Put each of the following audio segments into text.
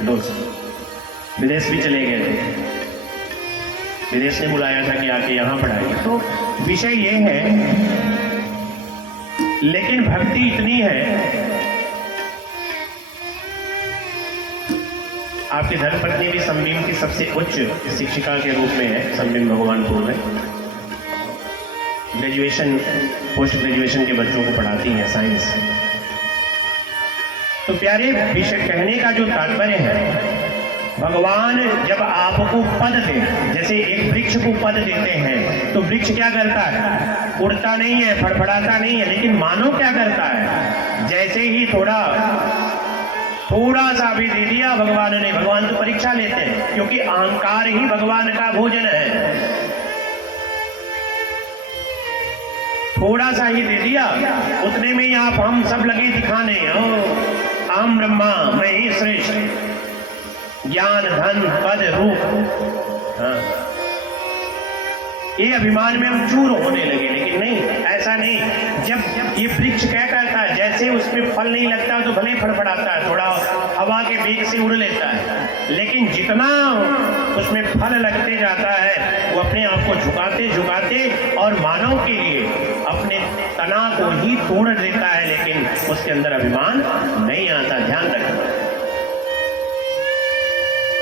दोस्त विदेश भी चले गए थे, विदेश ने बुलाया था कि आके यहाँ पढ़ाइए। तो विषय ये है, लेकिन भक्ति इतनी है, आपकी धर्मपत्नी भी संबीम की सबसे उच्च शिक्षिका के रूप में है, संबीम भगवानपुर में ग्रेजुएशन पोस्ट ग्रेजुएशन के बच्चों को पढ़ाती हैं साइंस। तो प्यारे विषय कहने का जो तात्पर्य है, भगवान जब आपको पद दे, जैसे एक वृक्ष को पद देते हैं तो वृक्ष क्या करता है, उड़ता नहीं है, फड़फड़ाता नहीं है, लेकिन मानव क्या करता है, जैसे ही थोड़ा सा भी दे दिया भगवान ने, भगवान तो परीक्षा लेते हैं क्योंकि अहंकार ही भगवान का भोजन है। थोड़ा सा ही दे दिया, उतने में ही आप हम सब लगे दिखाने, अहम ब्रह्मा मैं ही श्रेष्ठ, ज्ञान धन पद रूप, हाँ। ये अभिमान में हम चूर होने लगे, लेकिन नहीं, ऐसा नहीं। जब ये वृक्ष क्या करता है, जैसे उसमें फल नहीं लगता तो भले फड़फड़ाता है, थोड़ा हवा के वेग से उड़ लेता है, लेकिन जितना उसमें फल लगते जाता है वो अपने आप को झुकाते झुकाते और मानव के लिए अपने तना को ही तोड़ देता है, लेकिन उसके अंदर अभिमान नहीं आता। ध्यान रखना।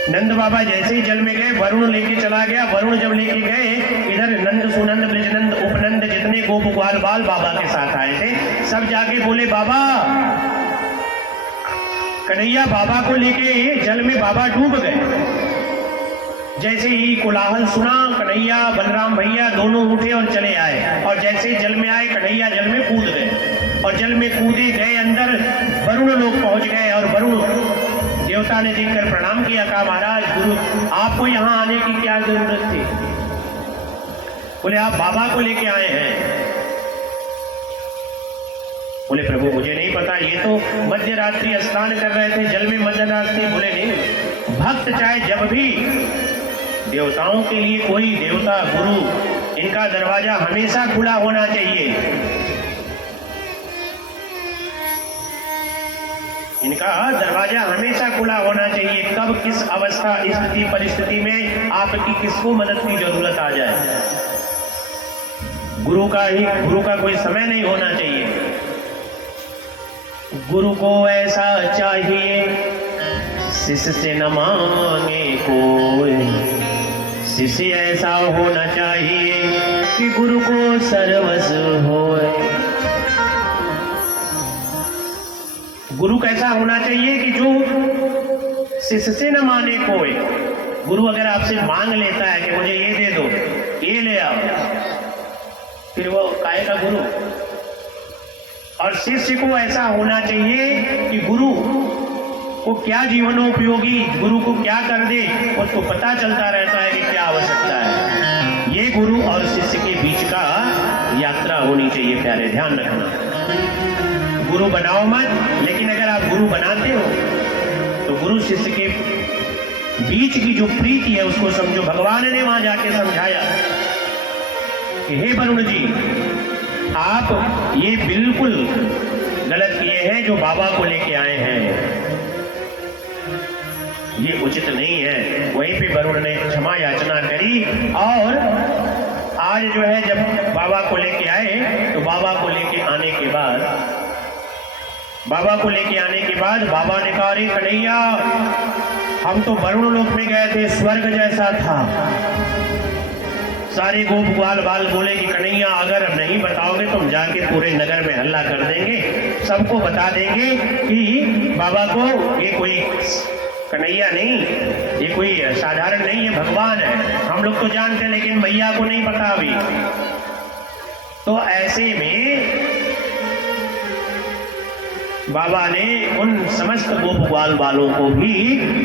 नंद बाबा जैसे ही जल में गए, वरुण लेके चला गया। वरुण जब लेके गए, इधर नंद सुनंद ब्रजनंद उपनंद जितने गोप ग्वाल बाल बाबा के साथ आए थे, सब जाके बोले बाबा, कन्हैया बाबा को लेके जल में बाबा डूब गए। जैसे ही कोलाहल सुना, कन्हैया बलराम भैया दोनों उठे और चले आए, और जैसे जल में आए कन्हैया जल में कूद गए, और जल में कूदे गए अंदर वरुण लोग पहुंच गए। और वरुण देवता ने देखकर प्रणाम किया, कहा महाराज गुरु आपको यहाँ आने की क्या जरूरत थी? बोले आप बाबा को लेके आए हैं। बोले प्रभु मुझे नहीं पता, ये तो मध्य रात्रि स्नान कर रहे थे जल में मध्य रात्रि। बोले नहीं, भक्त चाहे जब भी देवताओं के लिए कोई देवता गुरु, इनका दरवाजा हमेशा खुला होना चाहिए, इनका दरवाजा हमेशा खुला होना चाहिए। कब किस अवस्था स्थिति परिस्थिति में आपकी किसको मदद की जरूरत आ जाए, गुरु का कोई समय नहीं होना चाहिए। गुरु को ऐसा चाहिए शिष्य से न मांगे कोई, शिष्य ऐसा होना चाहिए कि गुरु को सर्वस्व होए। गुरु कैसा होना चाहिए कि जो शिष्य से न माने कोई। गुरु अगर आपसे मांग लेता है कि मुझे ये दे दो, ये ले आओ, फिर वो काहे का गुरु। और शिष्य को ऐसा होना चाहिए कि गुरु को क्या जीवनोपयोगी, गुरु को क्या कर दे, उसको पता चलता रहता है कि क्या आवश्यकता है। ये गुरु और शिष्य के बीच का यात्रा होनी चाहिए। प्यारे ध्यान रखना, गुरु बनाओ मत, लेकिन अगर आप गुरु बनाते हो तो गुरु शिष्य के बीच की जो प्रीति है उसको समझो। भगवान ने वहां जाके समझाया कि हे वरुण जी, आप ये बिल्कुल गलत किए हैं जो बाबा को लेके आए हैं, ये उचित नहीं है। वहीं पे वरुण ने क्षमा याचना करी, और आज जो है जब बाबा को लेके आए तो बाबा को लेके आने के बाद बाबा ने कहा, अरे कन्हैया हम तो वरुण लोक में गए थे, स्वर्ग जैसा था। सारे गोप ग्वाल बाल बोले कि कन्हैया अगर नहीं बताओगे तो हम जाके पूरे नगर में हल्ला कर देंगे, सबको बता देंगे कि बाबा को ये कोई कन्हैया नहीं, ये कोई साधारण नहीं है, भगवान है। हम लोग तो जानते हैं लेकिन मैया को नहीं पता अभी। तो ऐसे में बाबा ने उन समस्त गोप ग्वाल बालों को भी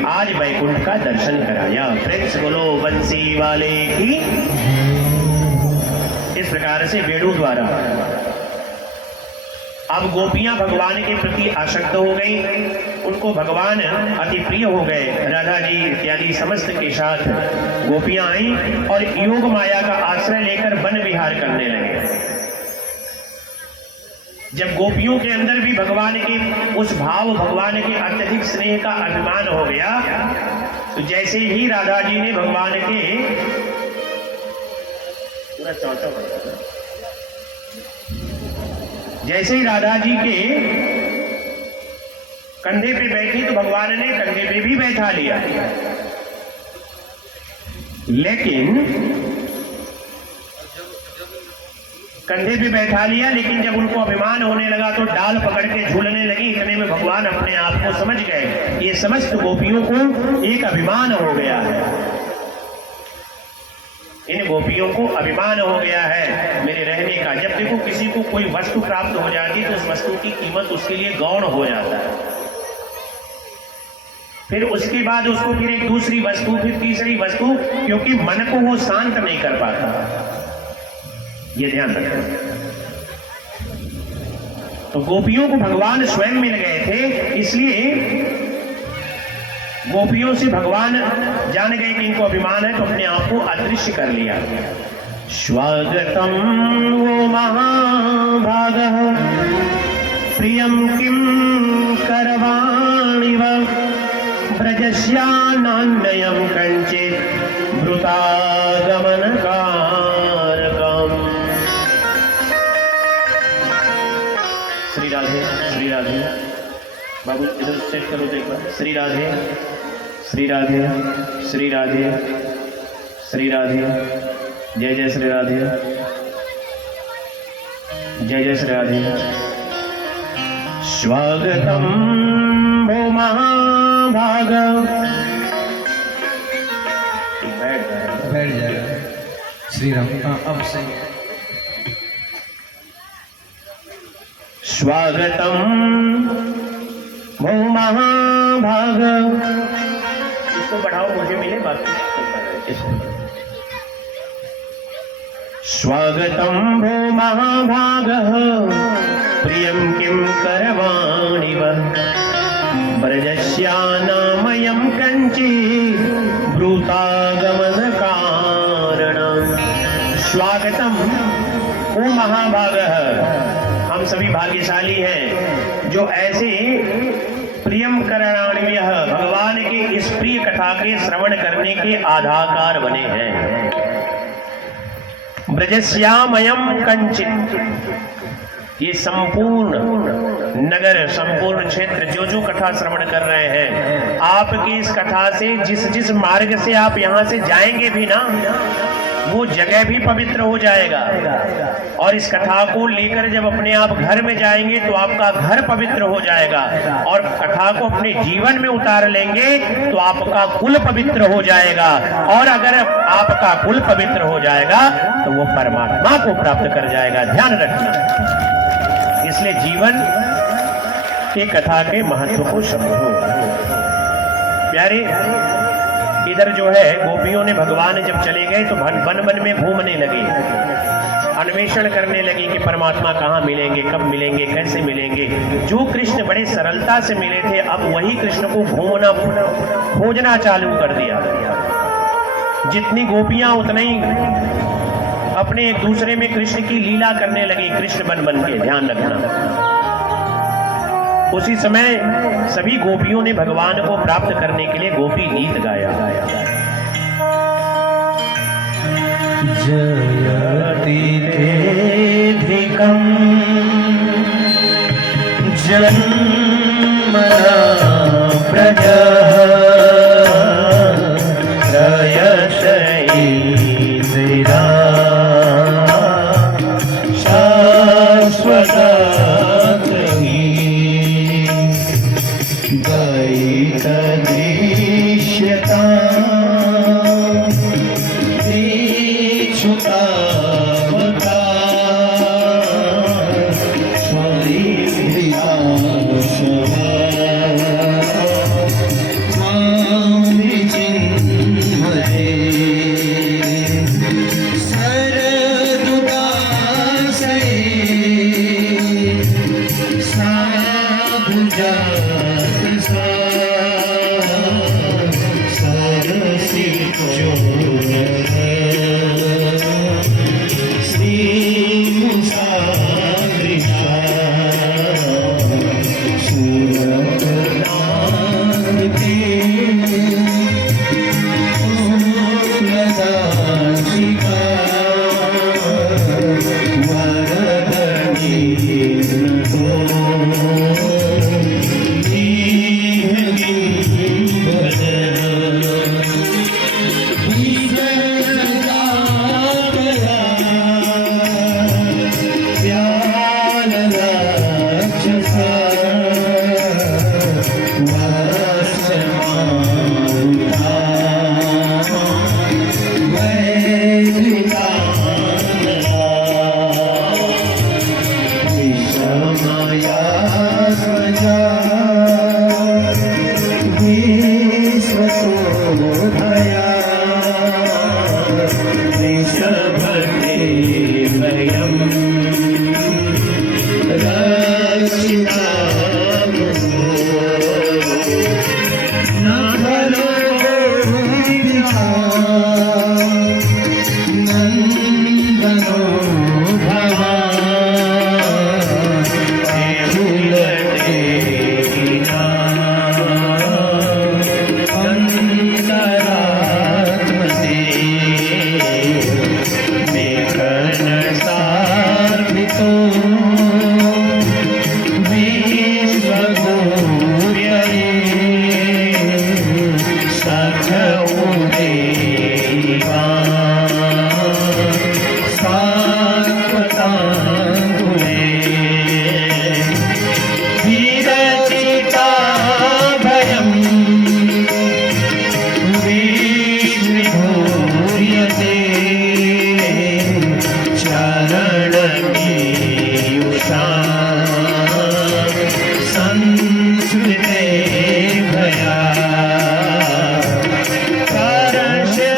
आज वैकुंठ का दर्शन कराया। प्रेम बोलो बंसी वाले की। इस प्रकार से वेणु द्वारा अब गोपियां भगवान के प्रति आसक्त हो गई, उनको भगवान अति प्रिय हो गए। राधा जी इत्यादि समस्त के साथ गोपियां आई और योग माया का आश्रय लेकर वन विहार करने लगे। जब गोपियों के अंदर भी भगवान के उस भाव, भगवान के अत्यधिक स्नेह का अभिमान हो गया, तो जैसे ही राधा जी ने भगवान के पूरा जैसे ही राधा जी के कंधे पे बैठी तो भगवान ने कंधे पे भी बैठा लिया। लेकिन कंधे पे बैठा लिया, लेकिन जब उनको अभिमान होने लगा तो डाल पकड़ के झूलने लगी। इतने में भगवान अपने आप को समझ गए, ये समस्त गोपियों को एक अभिमान हो गया है, इन गोपियों को अभिमान हो गया है मेरे रहने का। जब देखो किसी को कोई वस्तु प्राप्त हो जाती तो उस वस्तु की कीमत उसके लिए गौण हो जाता है, फिर उसके बाद उसको फिर एक दूसरी वस्तु, फिर तीसरी वस्तु, क्योंकि मन को वो शांत नहीं कर पाता। ये ध्यान रखें। तो गोपियों को भगवान स्वयं मिल गए थे, इसलिए गोपियों से भगवान जान गए कि इनको अभिमान है, तो अपने आप को अदृश्य कर लिया। स्वागतम वो महाभागः प्रियम किम करवाणि वा ब्रजस्यानान्यं कंचित् भृतागमन कारकम्। श्री राधे, श्री राधे। बाबू इधर सेट करो तो एक बार। श्री राधे, श्री राधे, श्री राधे, श्री राधे। जय जय श्री राधे, जय जय श्री राधे। स्वागतम भो महाभाग। बैठ जाएगा श्री राम। अब सही है। स्वागतम भो महाभाग। इसको बढ़ाओ, मुझे मिले, बाकी स्वागतम भो महाभागः प्रियं किं करवाणि वा ब्रजस्यानामयं कंचित् भृतागमन कारणम्। स्वागतम ओ महाभागः, हम सभी भाग्यशाली हैं जो ऐसे प्रियम करणान्वियः भगवान की इस प्रिय कथा के श्रवण करने के आधाकार बने हैं। ब्रजस्यामयम कंचित, ये संपूर्ण नगर, संपूर्ण क्षेत्र जो जो कथा श्रवण कर रहे हैं, आपकी इस कथा से जिस जिस मार्ग से आप यहाँ से जाएंगे भी ना, वो जगह भी पवित्र हो जाएगा। और इस कथा को लेकर जब अपने आप घर में जाएंगे तो आपका घर पवित्र हो जाएगा। और कथा को अपने जीवन में उतार लेंगे तो आपका कुल पवित्र हो जाएगा। और अगर आपका कुल पवित्र हो जाएगा तो वो परमात्मा को प्राप्त कर जाएगा। ध्यान रखना। इसलिए जीवन की कथा के महत्व को समझो। प्यारे, इधर जो है गोपियों ने, भगवान जब चले गए तो वन वन में घूमने लगे, अन्वेषण करने लगी कि परमात्मा कहाँ मिलेंगे, कब मिलेंगे, कैसे मिलेंगे। जो कृष्ण बड़े सरलता से मिले थे, अब वही कृष्ण को घूमना खोजना चालू कर दिया। जितनी गोपियां उतने ही अपने एक दूसरे में कृष्ण की लीला करने लगी, कृष्ण बन बन के। ध्यान रखना। उसी समय सभी गोपियों ने भगवान को प्राप्त करने के लिए गोपी गीत गाया। जयतिरेधिकं जन्मना प्रजः त्रयशैतिरा शाश्वता दृश्यता दीक्षुतावता सरसी नखलो गोपिका नंदनो भवा झूलते बिना अंतरात्म से लेखन सार्थितो विश्वगोप्यये सखौदेवा सात्वताङ्कुले विरचिता भयम् विस्मृतोर्यते चरणमीयुषा संस्कृते भया परशरोरुहम्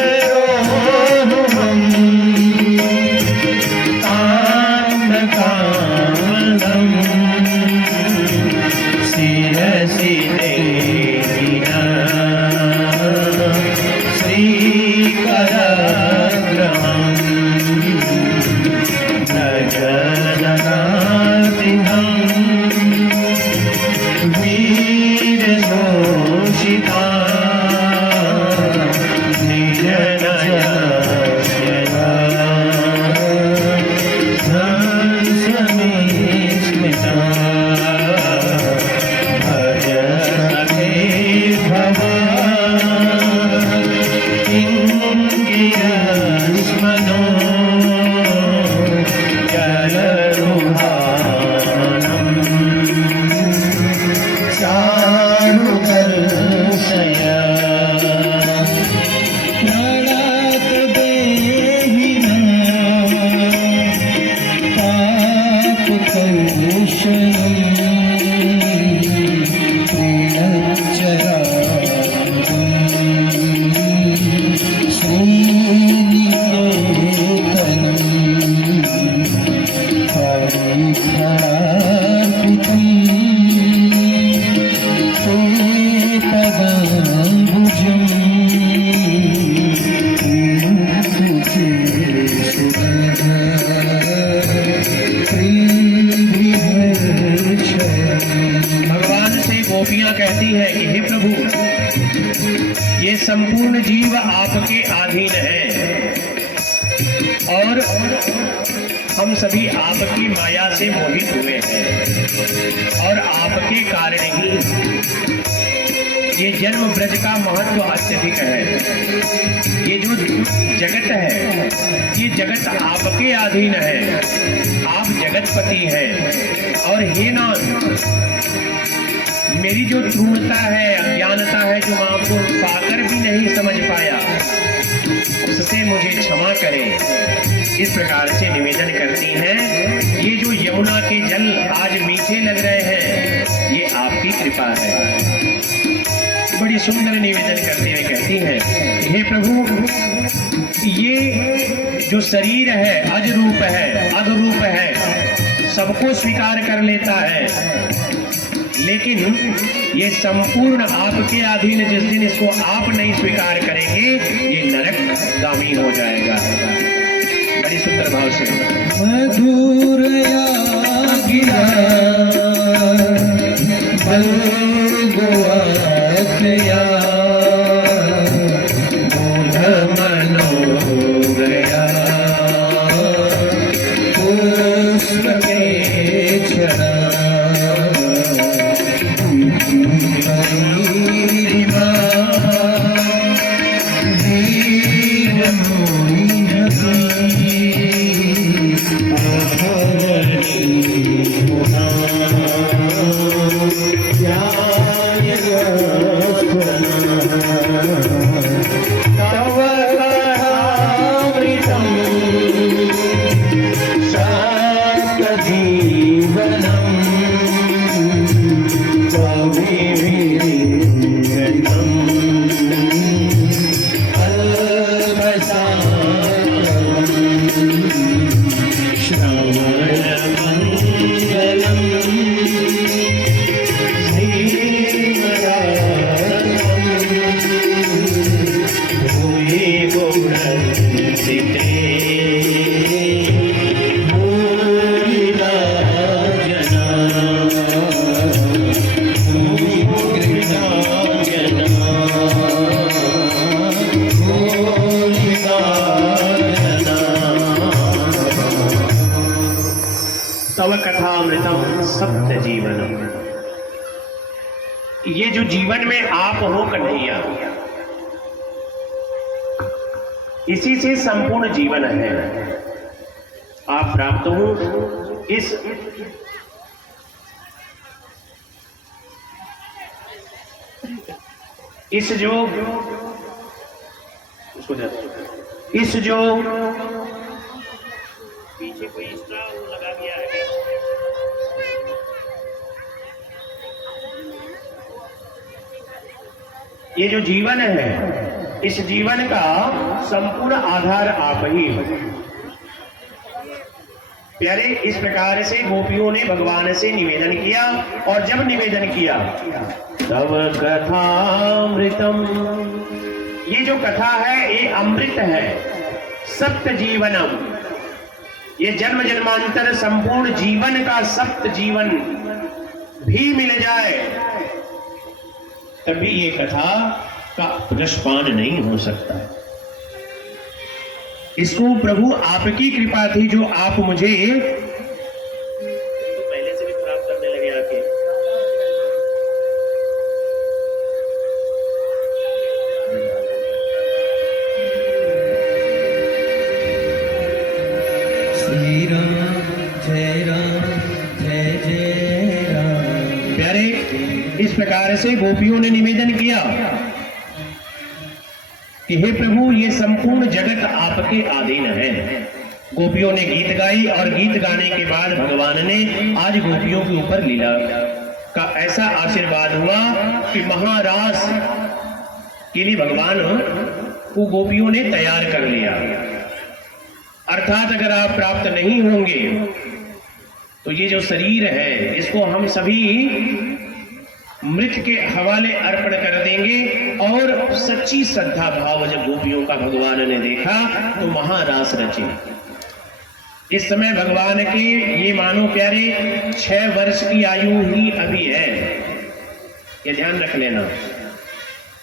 ताम्रकामदम् शिरसि देहिना श्रीकरग्रहम् नगरनाथिनम् वीरघोषिता निजनयस्यया संसमीस्मिता भज सखे भवा किङ्गिरस्मनो जलरुहानम् चारुदर्शय नळातदेहिना पापकौशलम् क्रीडच्चरागम् श्रीनिकेतनम् हरिभरार्पितम् पदाम्बुजम् भगवान से गोपियां कहती है कि हे प्रभु, ये संपूर्ण जीव आपके अधीन है और हम सभी आपकी माया से मोहित हुए हैं और आपके कारण ही ये जन्म ब्रज का महत्व अत्यधिक है। ये जो जगत है, ये जगत आपके अधीन है, आप जगतपति हैं। और हे नाथ, मेरी जो न्यूनता है, अज्ञानता है, जो मैं आपको पाकर भी नहीं समझ पाया, उससे मुझे क्षमा करें। इस प्रकार से निवेदन करती हैं। ये जो यमुना के जल आज मीठे लग रहे हैं, ये आपकी कृपा है। बड़ी सुंदर निवेदन करते हुए कहती हैं, हे प्रभु, ये जो शरीर है अज रूप है, अध रूप है, सबको स्वीकार कर लेता है, लेकिन ये संपूर्ण आपके अधीन जिस दिन इसको आप नहीं स्वीकार करेंगे, ये नरक गामी हो जाएगा। बड़ी सुंदर भाव से मधुरया गिरा बलगोया बोध मनोगया पुष्प के छड़ा सप्त जीवनम। ये जो जीवन में आप हो कन्हैया, इसी से संपूर्ण जीवन है। आप प्राप्त हो इस जो पीछे कोई स्ट्रा लगा दिया है। ये जो जीवन है, इस जीवन का संपूर्ण आधार आप ही हो। प्यारे, इस प्रकार से गोपियों ने भगवान से निवेदन किया, और जब निवेदन किया तब कथामृतम, ये जो कथा है ये अमृत है, सप्त जीवनम, ये जन्म जन्मांतर संपूर्ण जीवन का सप्त जीवन भी मिल जाए तभी ये कथा का रसपान नहीं हो सकता। इसको प्रभु आपकी कृपा थी जो आप मुझे तो पहले से भी खराब करने लगे आके। श्री राम जय राम जय जय राम। प्यारे, इस प्रकार से गोपियों ने निवेदन किया कि हे प्रभु, ये संपूर्ण जगत आपके अधीन है। गोपियों ने गीत गाई, और गीत गाने के बाद भगवान ने आज गोपियों के ऊपर लीला का ऐसा आशीर्वाद हुआ कि महारास के लिए भगवान को गोपियों ने तैयार कर लिया। अर्थात अगर आप प्राप्त नहीं होंगे तो ये जो शरीर है इसको हम सभी मृत के हवाले अर्पण कर देंगे। और सच्ची श्रद्धा भाव जब गोपियों का भगवान ने देखा तो महारास रचे। इस समय भगवान के ये मानो प्यारे 6 वर्ष की आयु ही अभी है, ये ध्यान रख लेना।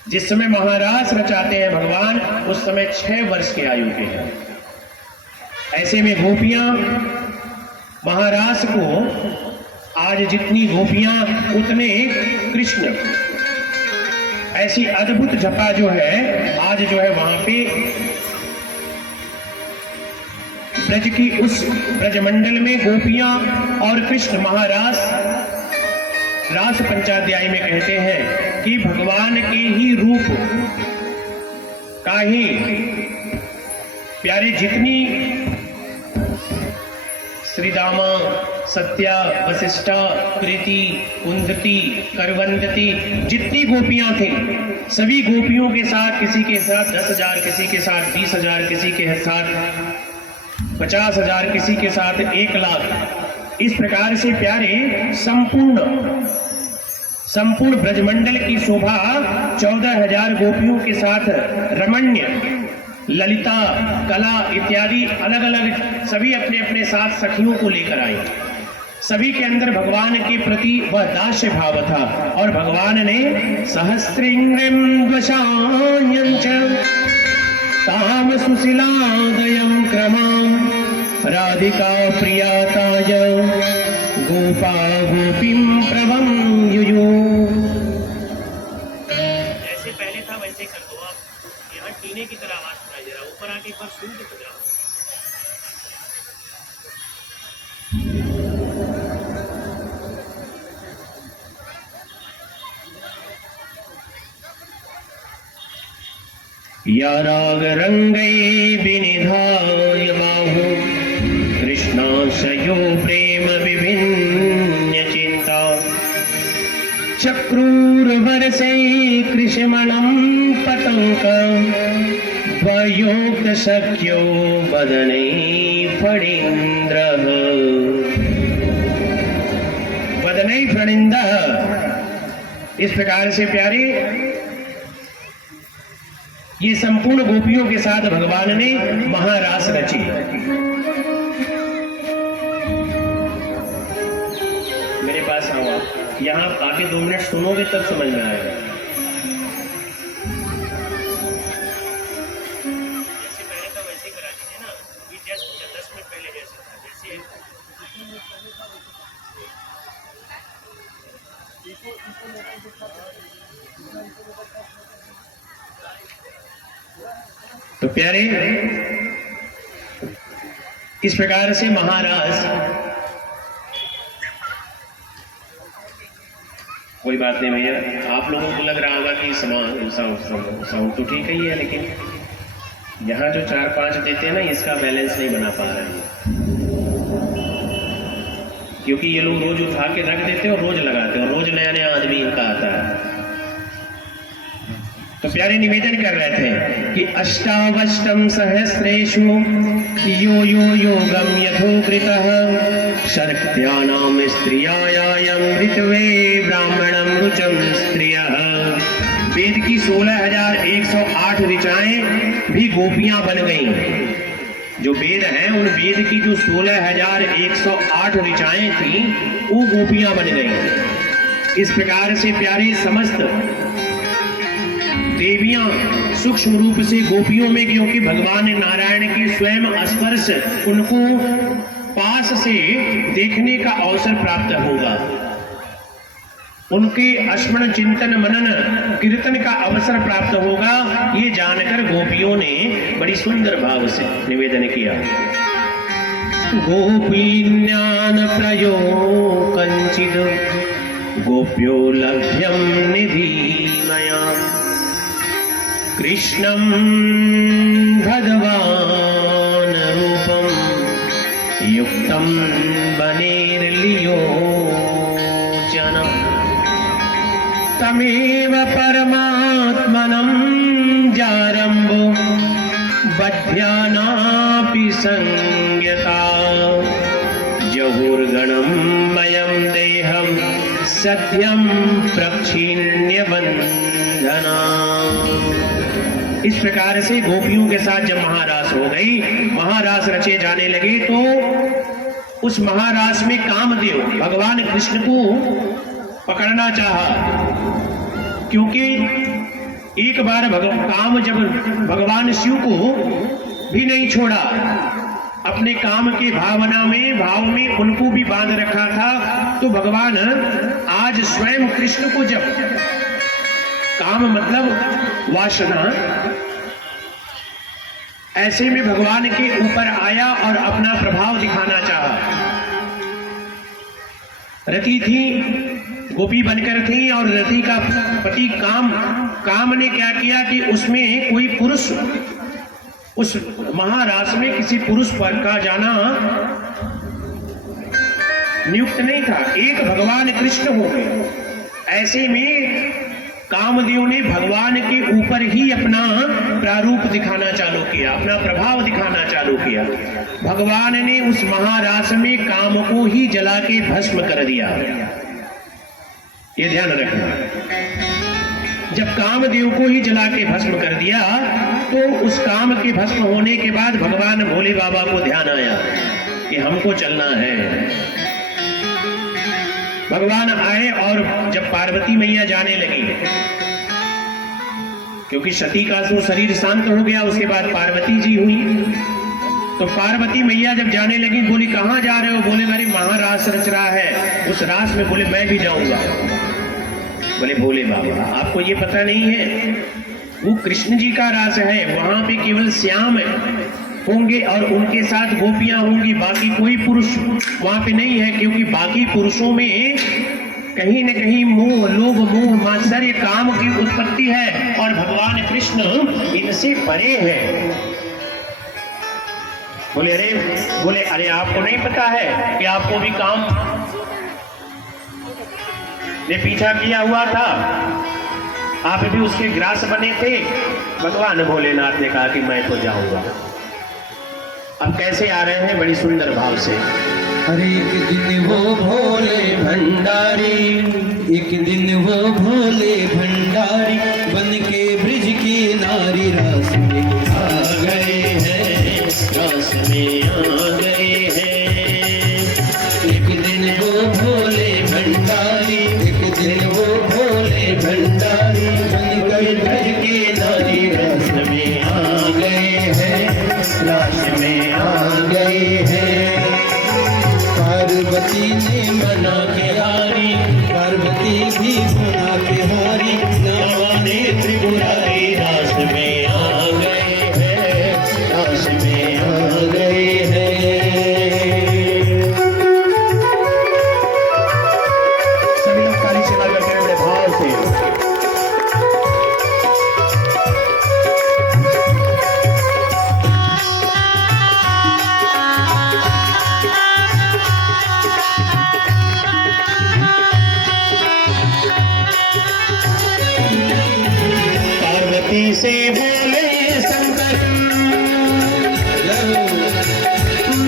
जिस समय महारास रचाते हैं भगवान, उस समय 6 वर्ष की आयु के हैं। ऐसे में गोपियां महारास को, आज जितनी गोपियां उतने कृष्ण, ऐसी अद्भुत जपा जो है आज जो है वहां पे ब्रज की उस ब्रजमंडल में गोपियां और कृष्ण महारास, रास पंचाध्याय में कहते हैं कि भगवान के ही रूप का ही प्यारे जितनी श्रीदामा, सत्या, वशिष्ठा, प्रीति, कुंदती, करवंदती, जितनी गोपियां थी सभी गोपियों के साथ, किसी के साथ 10,000, किसी के साथ 20,000, किसी के साथ 50,000, किसी के साथ 1,00,000, इस प्रकार से प्यारे संपूर्ण ब्रजमंडल की शोभा 14,000 गोपियों के साथ रमण्य, ललिता, कला इत्यादि अलग अलग सभी अपने अपने साथ सखियों को लेकर आई। सभी के अंदर भगवान के प्रति वह दास्य भाव था, और भगवान ने सहस्रिंग्रिं द्वशायञ्च ताम सुशीलादयं क्रमां राधिका प्रियाताय गोपा गोपीं प्रभं युयु। जैसे पहले था वैसे कर दो आप। यहाँ टीने की तरह आवाज सुनाई दे रहा, ऊपर आके एक बार सुन के बजाओ। या राग रंगै विनिधाय बाहु कृष्णाशयो प्रेम विभिन्न चिंता चक्रूरवर्षै कृष्णमणं पतंक द्वयोक्त सख्यो वदनै फणीन्द्रः वदनै फणीन्द्रः। इस प्रकार से प्यारे ये संपूर्ण गोपियों के साथ भगवान ने महारास रची। मेरे पास आओ, यहाँ आके 2 मिनट सुनोगे तब समझ में आएगा। जैसे पहले था वैसे करा दीजिए ना, जस्ट 10 मिनट पहले जैसे था, जैसे तो प्यारे, इस प्रकार से महाराज, कोई बात नहीं भैया, आप लोगों को लग रहा होगा कि साउंड तो ठीक ही है, लेकिन यहाँ जो 4-5 देते हैं ना, इसका बैलेंस नहीं बना पा रहे हैं, क्योंकि ये लोग रोज उठा के रख देते हैं और रोज लगाते हैं, और रोज नया नया आदमी इनका आता है। तो प्यारे निवेदन कर रहे थे कि अष्टावष्टम सहस्रेषु यो यो योगम यथोकृतः शक्त्यानां स्त्रियायां ऋतवे ब्राह्मणं रुचं स्त्रियः। वेद की 16,108 ऋचाएं भी गोपियां बन गईं। जो वेद हैं, उन वेद की जो 16,108 ऋचाएं थी, वो गोपियां बन गईं। इस प्रकार से प्यारे समस्त देवियां सूक्ष्म रूप से गोपियों में, क्योंकि भगवान नारायण के स्वयं स्पर्श उनको पास से देखने का अवसर प्राप्त होगा, उनके स्मरण चिंतन मनन कीर्तन का अवसर प्राप्त होगा, ये जानकर गोपियों ने बड़ी सुंदर भाव से निवेदन किया। गोपीन्यान प्रयो कंचिद गोप्यो लभ्यम निधि मया कृष्णं भगवान रूपम युक्तं बनेर्लियो जन तमेव परमात्मनं जारम्भो बध्यानापि संज्ञता जहुर्गणं मयं देहं सत्यं प्रक्षिण्य बंधना। इस प्रकार से गोपियों के साथ जब महारास हो गई, महारास रचे जाने लगे, तो उस महारास में कामदेव भगवान कृष्ण को पकड़ना चाहा, क्योंकि एक बार काम जब भगवान शिव को भी नहीं छोड़ा, अपने काम के भाव में उनको भी बांध रखा था, तो भगवान आज स्वयं कृष्ण को जब काम मतलब वासना, ऐसे में भगवान के ऊपर आया और अपना प्रभाव दिखाना चाहा। रति थी, गोपी बनकर थी, और रति का पति काम ने क्या किया कि उसमें कोई पुरुष, उस महारास में किसी पुरुष पर का जाना नियुक्त नहीं था, एक भगवान कृष्ण हो गए। ऐसे में कामदेव ने भगवान के ऊपर ही अपना प्रारूप दिखाना चालू किया, अपना प्रभाव दिखाना चालू किया। भगवान ने उस महारास में काम को ही जला के भस्म कर दिया। ये ध्यान रखना, जब कामदेव को ही जला के भस्म कर दिया, तो उस काम के भस्म होने के बाद भगवान भोले बाबा को ध्यान आया कि हमको चलना है। भगवान आए, और जब पार्वती मैया जाने लगी, क्योंकि सती का तो शरीर शांत हो गया, उसके बाद पार्वती जी हुई, तो पार्वती मैया जब जाने लगी, बोली कहाँ जा रहे हो? बोले मेरी महारास रच रहा है, उस रास में। बोले मैं भी जाऊंगा। बोले भोले बाबा आपको ये पता नहीं है, वो कृष्ण जी का रास है, वहां पे केवल श्याम होंगे और उनके साथ गोपियां होंगी, बाकी कोई पुरुष वहां पे नहीं है, क्योंकि बाकी पुरुषों में कहीं न कहीं मोह, लोभ, मोह, मात्सर्य, काम की उत्पत्ति है, और भगवान कृष्ण इनसे परे हैं। बोले अरे आपको नहीं पता है कि आपको भी काम ने पीछा किया हुआ था, आप भी उसके ग्रास बने थे। भगवान भोलेनाथ ने कहा कि मैं तो जाऊंगा। अब कैसे आ रहे हैं? बड़ी सुंदर भाव से। हर एक दिन वो भोले भंडारी, एक दिन वो भोले भंडारी, बन के ब्रिज की नारी रास में आ गए हैं, रास में आ गए हैं। एक दिन वो भोले भंडारी, एक दिन वो भोले भंडारी, बन के ब्रिज की नारी रास में आ गए हैं, रास में आ गए हैं। पार्वती ने मना के हारी, पार्वती भी मना के हारी, नवा ने त्रिपुरारी रास में आ गए हैं, पार्वती से बोले शंकर,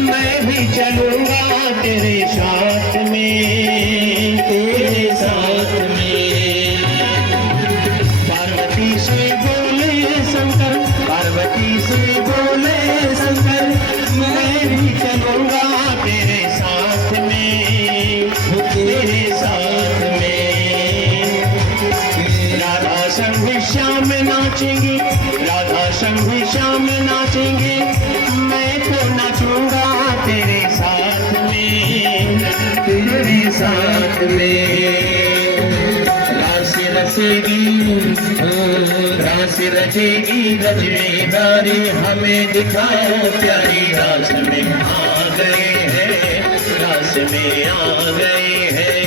मैं भी चलूंगा तेरे साथ में, तेरे साथ में। पार्वती से बोले शंकर, पार्वती से बोले शंकर, मैं भी चलूंगा तेरे साथ में, तेरे साथ में। राधा संग श्याम नाचेंगे, राधा संग श्याम नाचेंगे, मैं तो नाचूंगा तेरे साथ में, तेरे साथ में। रास रचेगी, रास रचेगी रजनीदारी, हमें दिखाओ प्यारी रास में आ गए हैं, रास में आ गए हैं।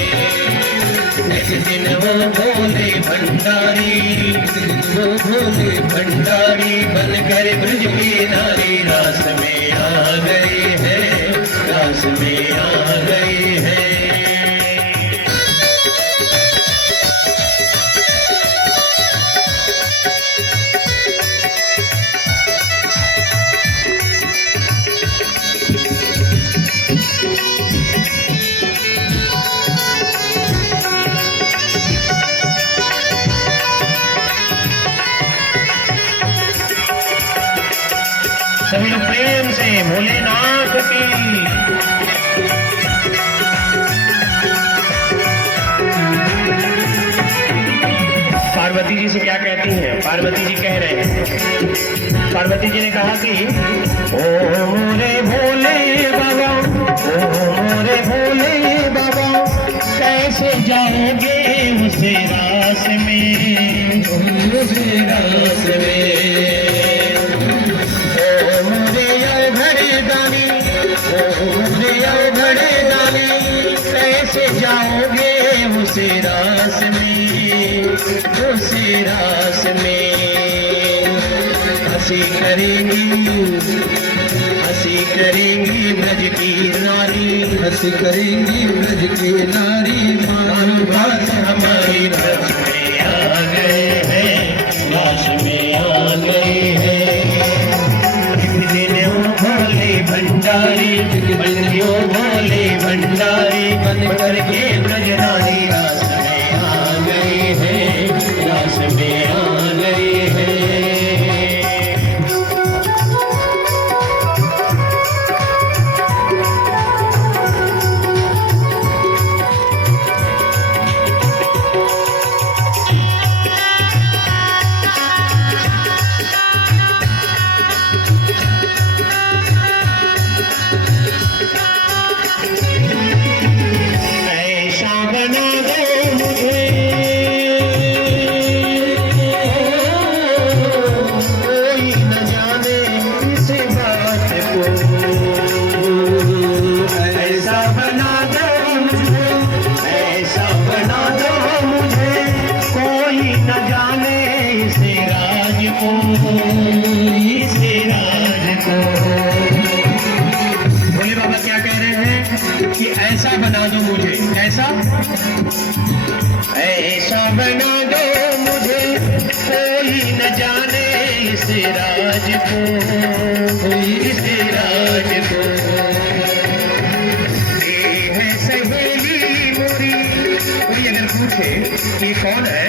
एक दिन वो भोले भंडारी, वो भोले भंडारी बनकर ब्रज की नारी रास में आ गए हैं, रास में आ गए हैं। सभी लोग प्रेम से भोलेनाथ की। पार्वती जी से क्या कहती हैं? पार्वती जी कह रहे हैं, पार्वती जी ने कहा कि ओ मोरे भोले बाबा, ओ मोरे भोले बाबा, कैसे जाओगे उसे रास में, उसे रास में। कैसे जाओगे उसे रास में, उसे रास में। हंसी करेंगी, हंसी करेंगी ब्रज की नारी, हंसी करेंगी ब्रज की नारी, मानो बात हमारी रास में आ गए हैं, रास में आ गए हैं। एक दिन वो भोले भंडारी, बंदियों भोले भंडारी बन करके ब्रजरानी रास में आ गए हैं, रास में आ गए हैं। भोले बाबा क्या कह रहे हैं कि ऐसा बना दो मुझे, ऐसा ऐसा बना दो मुझे, कोई न जाने इस राज को, इस राज को। ये है सहेली मोरी, कोई अगर पूछे कि कौन है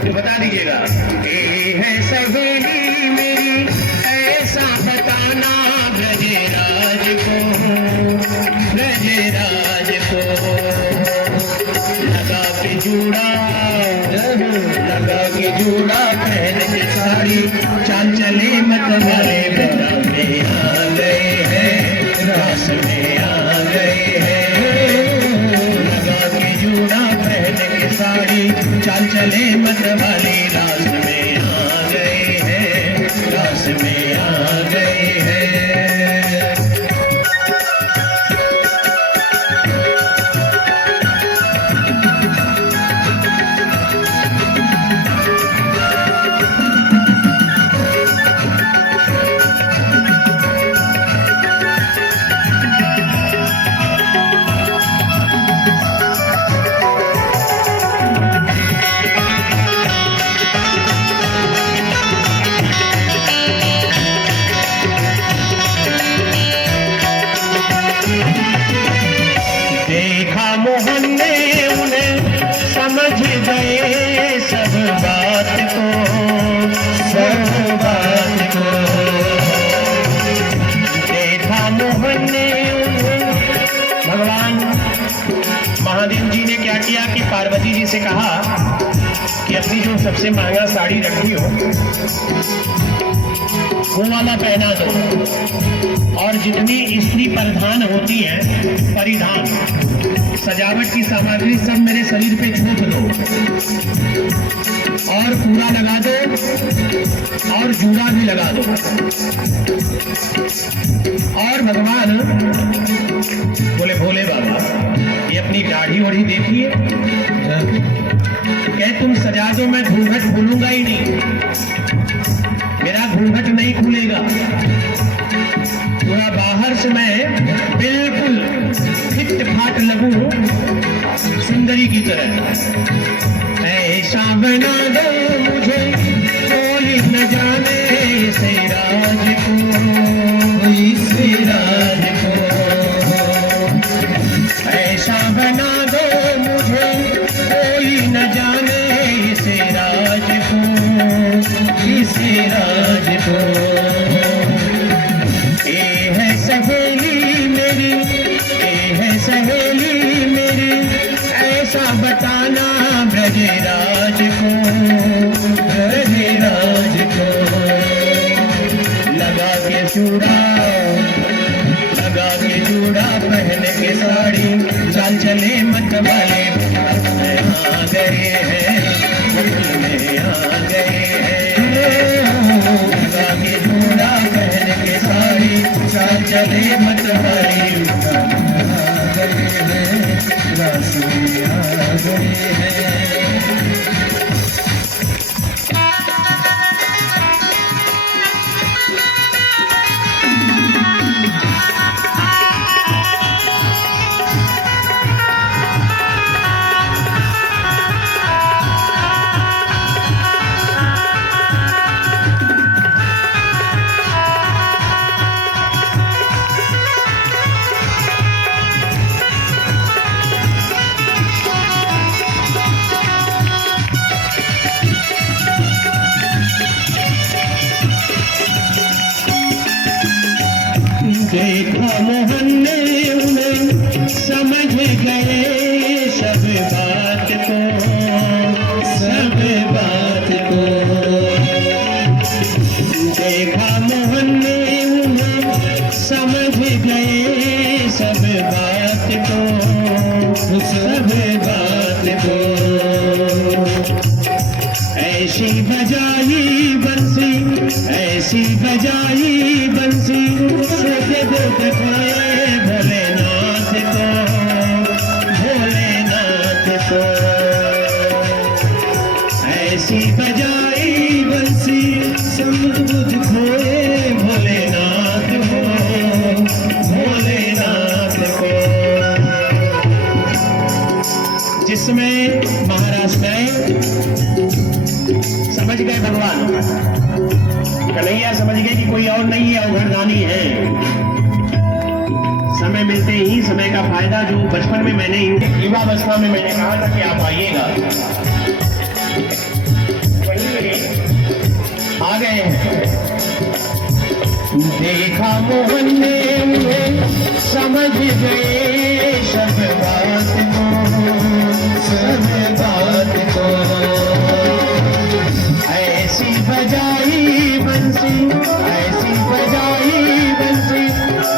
तो बता दीजिएगा। ये है सहेली मेरी, ऐसा बताना ब्रजराज को, ब्रजराज को। लगा के जूड़ा, लगा के जूड़ा पहन के साड़ी, चाल चले मत वाले बेटा में आ गए हैं, रास में आ गए हैं। लगा के जूड़ा पहन के साड़ी, चाल चले मत वाली रास में आ गए हैं, रास में आ गए हैं। से कहा कि अपनी जो सबसे महंगा साड़ी रखी हो वो वाला पहना दो, और जितनी स्त्री परिधान होती है, परिधान सजावट की सामग्री सब मेरे शरीर पे छूट दो, और पूरा लगा दो और जूड़ा भी लगा दो। और भगवान बोले भोले बाबा ये अपनी दाढ़ी ओढ़ी देखिए, कहे तुम सजा दो मैं घूंघट खोलूंगा ही नहीं, मेरा घूंघट नहीं खुलेगा, पूरा बाहर से मैं बिल्कुल फिट फाट लगूं सुंदरी की तरह। ऐसा बना दो मुझे कोई न जाने से राज को, इसे राज को। ऐसा बना दो मुझे कोई न जाने से राज को, इसे राज को। ये है सहेली मेरी, ये है सहेली मेरी, ऐसा बताना ब्रजराज को, ब्रजराज को। लगा के चूड़ा, लगा के चूड़ा, पहन के साड़ी, चाल चले मत वाले आ गए हैं, आ गए हैं। लगा के चूड़ा, पहन के साड़ी, चाल चले मत वाले आ गए हैं, रास में आ गए हैं। देखा मोहन ने उन्हें समझ गए सब बात को, सब बात को। देखा मोहन ने उन्हें समझ गए सब बात को, सब बात को। ऐसी बजाई बंसी, ऐसी बजाई बंसी, भोलेनाथ को, भोलेनाथ को। ऐसी बजाई बंसी, सब कुछ खोए भोलेनाथ को, भोलेनाथ को। जिसमें महाराज गए, समझ गए भगवान, कन्हैया समझ गए कि कोई और नहीं है, अवघड़दानी है। समय मिलते ही समय का फायदा, जो बचपन में मैंने युवावस्था में मैंने कहा था कि आप आइएगा, आ गए हैं। देखा मोहन ने उन्हें समझ गए सब बात को, सब बात को। ऐसी बजाई बंसी, ऐसी बजाई बंसी,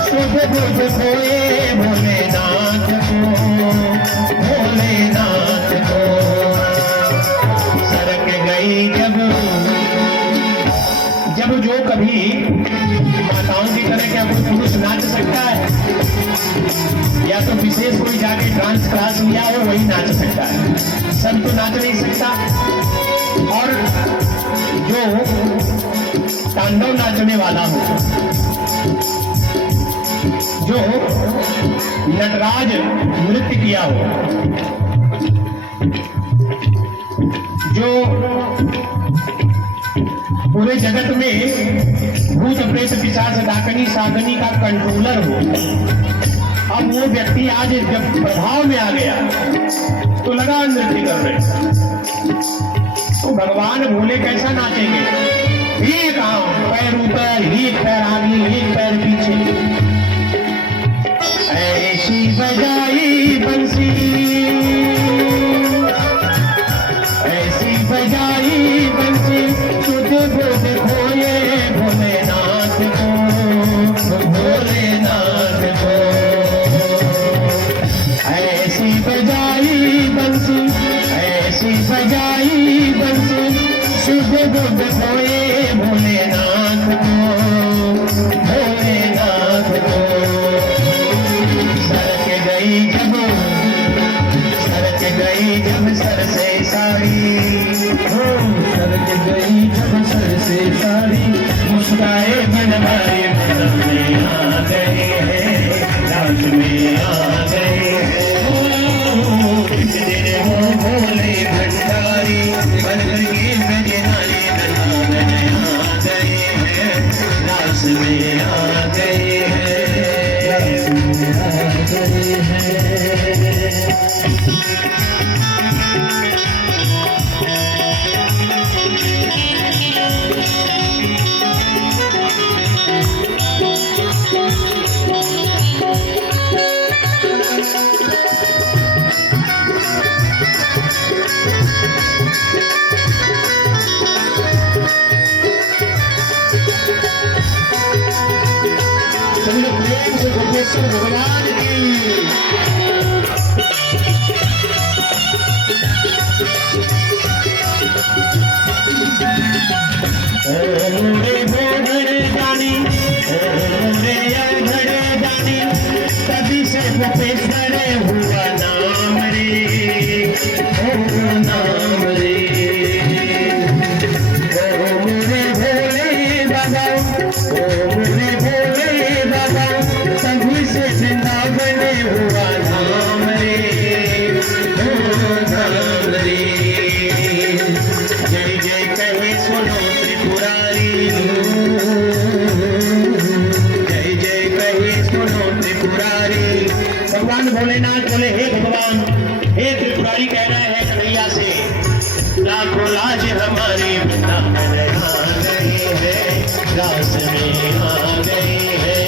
शुभ बुध खोए भोलेनाथ को, भोलेनाथ को। सरक गई जब जो कभी माताओं की तरह क्या कोई पुरुष नाच सकता है, या तो विशेष कोई जाके डांस क्लास लिया हो वही नाच सकता है, सब तो नाच नहीं सकता। और जो तांडव नाचने वाला हो, जो नटराज नृत्य किया हो, जो पूरे जगत में भूत प्रेत पिशाच डाकनी सागनी का कंट्रोलर हो, अब वो व्यक्ति आज जब प्रभाव में आ गया तो लगा नृत्य कर रहे। तो भगवान भोले कैसा नाचेंगे? एक पैर ऊपर, एक पैर आगे, एक पैर पीछे। ऐसी बजाई बंसी, में आ गए हैं, रास में आ गए हैं। सभी लोग प्रेम से गोपेश्वर भगवान की। रे भोगर जानी, रे अघड़ जानी, कभी से गोपेश्वर हुआ नाम रे, नाम रे। रे भोले बाबा, रे भोले बाबा, कभी से वृंदावन हुआ नाम रे, नाम रे। जय जय कहे सुनो त्रिपुरारी, जय जय कहे सुनो त्रिपुरारी। भगवान भोलेनाथ बोले, हे भगवान, हे त्रिपुरारी कह रहे हैं कन्हैया से, लाखों लाज हमारी वृंदावन आ गए हैं, रास में आ गए हैं।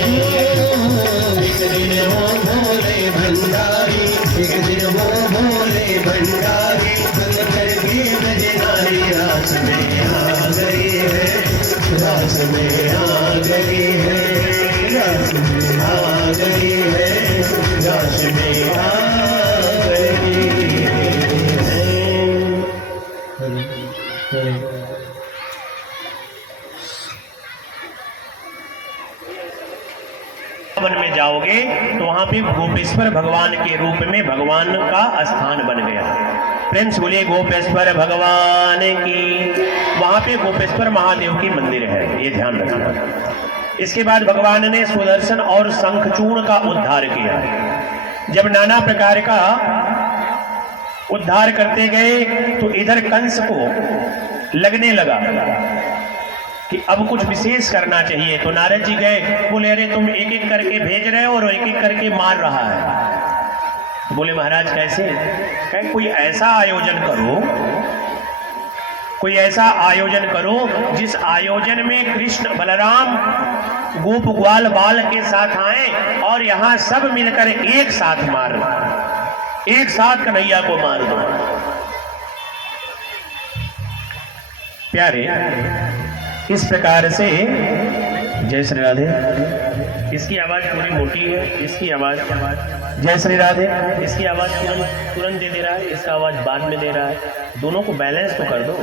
एक दिन वो भोले भंडारी, एक दिन वो भोले भंडारी, बन करके बजनारी रास में आ गए हैं, रास में आ गए हैं, रास में आ गए हैं, रास में आ गए हैं। वन में जाओगे तो वहां पे गोपेश्वर भगवान के रूप में भगवान का स्थान बन गया। प्रेम से बोलिए गोपेश्वर भगवान की। वहां पे गोपेश्वर महादेव की मंदिर है, ये ध्यान रखना। इसके बाद भगवान ने सुदर्शन और शंखचूर्ण का उद्धार किया। जब नाना प्रकार का उद्धार करते गए तो इधर कंस को लगने लगा कि अब कुछ विशेष करना चाहिए। तो नारद जी गए, बोले अरे तुम एक एक करके भेज रहे हो और एक एक करके मार रहा है। बोले महाराज कैसे? कहे कोई ऐसा आयोजन करो, कोई ऐसा आयोजन करो जिस आयोजन में कृष्ण बलराम गोप ग्वाल बाल के साथ आए और यहाँ सब मिलकर एक साथ मार, एक साथ कन्हैया को मार दो। प्यारे, इस प्रकार से जय श्री राधे। इसकी आवाज पूरी मोटी है, इसकी आवाज जय श्री राधे, इसकी आवाज तुरंत दे रहा है, इसका आवाज बाद में दे रहा है। दोनों को बैलेंस तो कर दो।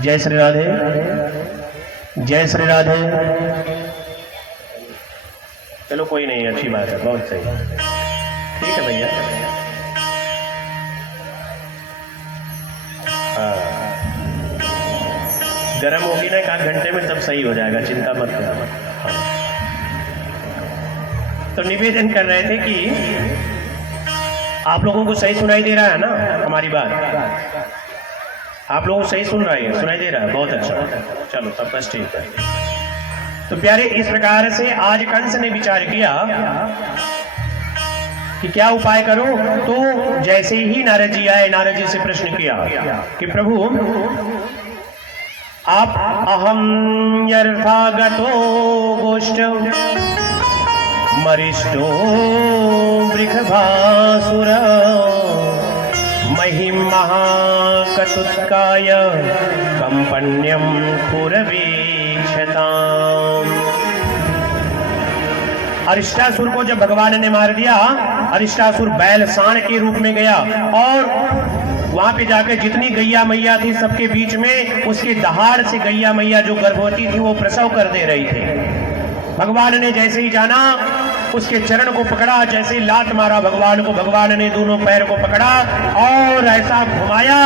जय श्री राधे, जय श्री राधे। चलो कोई नहीं, अच्छी बात है, बहुत सही, ठीक है भैया। गर्म होगी ना 1 घंटे में, तब सही हो जाएगा, चिंता मत करना। तो निवेदन कर रहे थे कि आप लोगों को सही सुनाई दे रहा है ना हमारी बात? आप लोगों को सही सुनाई दे रहा है? बहुत अच्छा, चलो तब बस ठीक है। तो प्यारे, इस प्रकार से आज कंस ने विचार किया कि क्या उपाय करो। तो जैसे ही नारद जी आए, नारद जी से प्रश्न किया कि प्रभु आप अहम यर्थागतो गोष्ठ मरिष्टो वृषभासुर महिमहा कतुत्काय कंपन्यम पुरवीक्षताम्। अरिष्टासुर को जब भगवान ने मार दिया, अरिष्टासुर बैल सांड के रूप में गया और वहां पे जाकर जितनी गैया मैया थी सबके बीच में उसके दहाड़ से गैया मैया जो गर्भवती थी वो प्रसव कर दे रही थी। भगवान ने जैसे ही जाना उसके चरण को पकड़ा, जैसे ही लात मारा भगवान को, भगवान ने दोनों पैर को पकड़ा और ऐसा घुमाया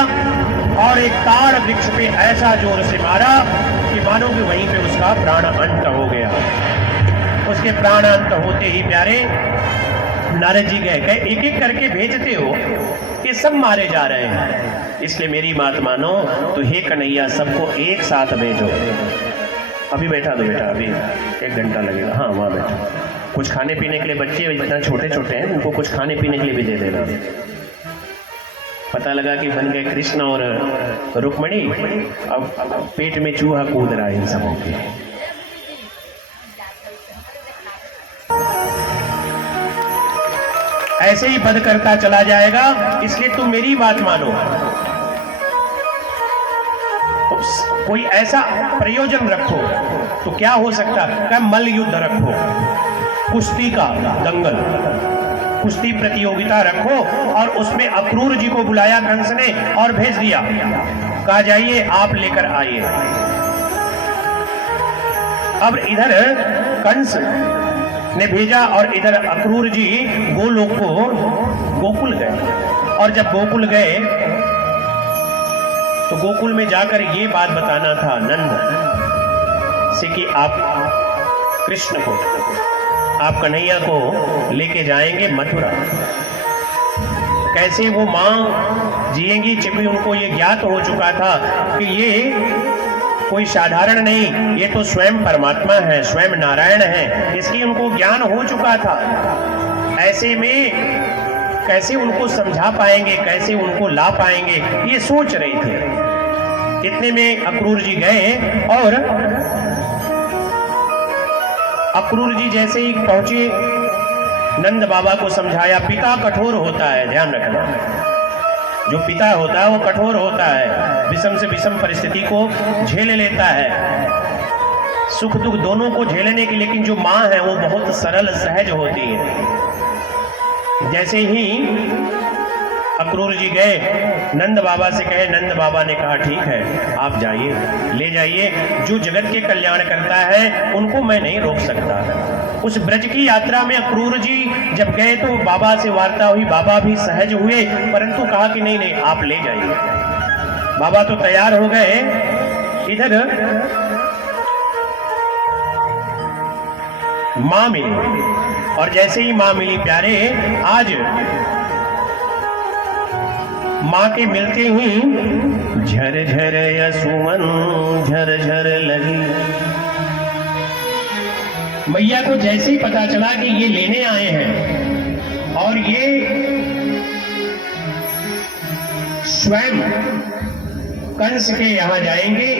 और एक ताड़ वृक्ष पे ऐसा जोर से मारा कि मानो कि वहीं पे उसका प्राण अंत हो गया। उसके प्राण अंत होते ही प्यारे नारद जी गए, कहे एक एक करके भेजते हो, ये सब मारे जा रहे हैं, इसलिए मेरी बात मानो तो हे कन्हैया सबको एक साथ भेजो। अभी बैठा दो बेटा, अभी 1 घंटा लगेगा। हाँ वहाँ बैठो, कुछ खाने पीने के लिए, बच्चे इतना छोटे छोटे हैं, उनको कुछ खाने पीने के लिए भी दे देना। पता लगा कि बन गए कृष्ण और रुक्मणी, अब पेट में चूहा कूद रहा है इन सबों के। ऐसे ही बध करता चला जाएगा, इसलिए तुम मेरी बात मानो। तो कोई ऐसा प्रयोजन रखो तो क्या हो सकता है, मल्ल युद्ध रखो, कुश्ती का दंगल, कुश्ती प्रतियोगिता रखो, और उसमें अक्रूर जी को बुलाया कंस ने और भेज दिया, कहा जाइए आप लेकर आइए। अब इधर कंस ने भेजा और इधर अक्रूर जी गोलोक को गोकुल गए, और जब गोकुल गए तो गोकुल में जाकर ये बात बताना था नंद से कि आप कृष्ण को, आप कन्हैया को लेके जाएंगे मथुरा। कैसे वो मां जिएंगी, चूंकि उनको ये ज्ञात हो चुका था कि ये कोई साधारण नहीं, ये तो स्वयं परमात्मा है, स्वयं नारायण है, इसकी उनको ज्ञान हो चुका था। ऐसे में कैसे उनको समझा पाएंगे, कैसे उनको ला पाएंगे, ये सोच रहे थे। इतने में अक्रूर जी गए, और अक्रूर जी जैसे ही पहुंचे, नंद बाबा को समझाया। पिता कठोर होता है, ध्यान रखना, जो पिता होता है वो कठोर होता है, विषम से विषम परिस्थिति को झेल लेता है, सुख दुख दोनों को झेलने की, लेकिन जो माँ है वो बहुत सरल सहज होती है। जैसे ही अक्रूर जी गए, नंद बाबा से कहे, नंद बाबा ने कहा ठीक है आप जाइए, ले जाइए, जो जगत के कल्याण करता है उनको मैं नहीं रोक सकता। उस ब्रज की यात्रा में अक्रूर जी जब गए तो बाबा से वार्ता हुई, बाबा भी सहज हुए, परंतु कहा कि नहीं नहीं आप ले जाइए। बाबा तो तैयार हो गए। इधर मां मिली, और जैसे ही मां मिली, प्यारे आज मां के मिलते ही झर झर यसुमन झर झर लगी। मैया को जैसे ही पता चला कि ये लेने आए हैं और ये स्वयं कंस के यहां जाएंगे,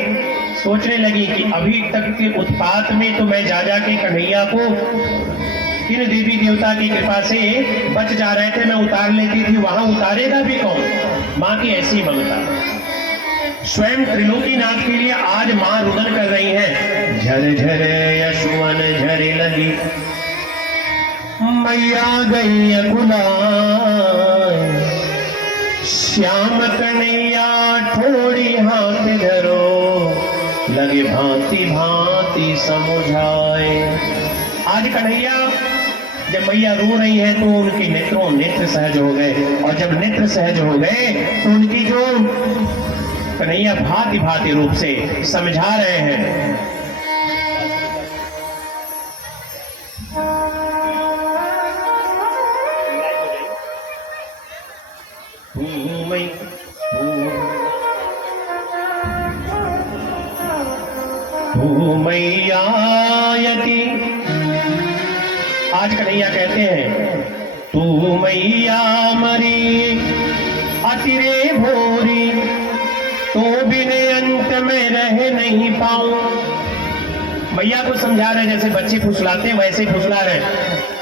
सोचने लगी कि अभी तक के उत्पात में तो मैं जा जा के कन्हैया को किन देवी देवता की कृपा से बच जा रहे थे, मैं उतार लेती थी, वहां उतारेगा भी कौन। मां की ऐसी ममता, स्वयं त्रिलोकीनाथ के लिए आज मां रुदन कर रही है। झर झर यशुवन झरे लगी, मैया गई अकुलाय, श्याम कन्हैया थोड़ी हाथ धरो, लगे भांति भांति समुझाए। आज कन्हैया जब मैया रो रही है तो उनके नेत्र सहज हो गए, और जब नेत्र सहज हो गए तो उनकी जो कन्हैया भांति भांति रूप से समझा रहे हैं। मैयायति, आज कन्हैया कहते हैं, तू मैया मरी अतिरे भोरी, तो बिन अंत में रह नहीं पाऊं। मैया को समझा रहे, जैसे बच्चे फुसलाते हैं वैसे फुसला रहे।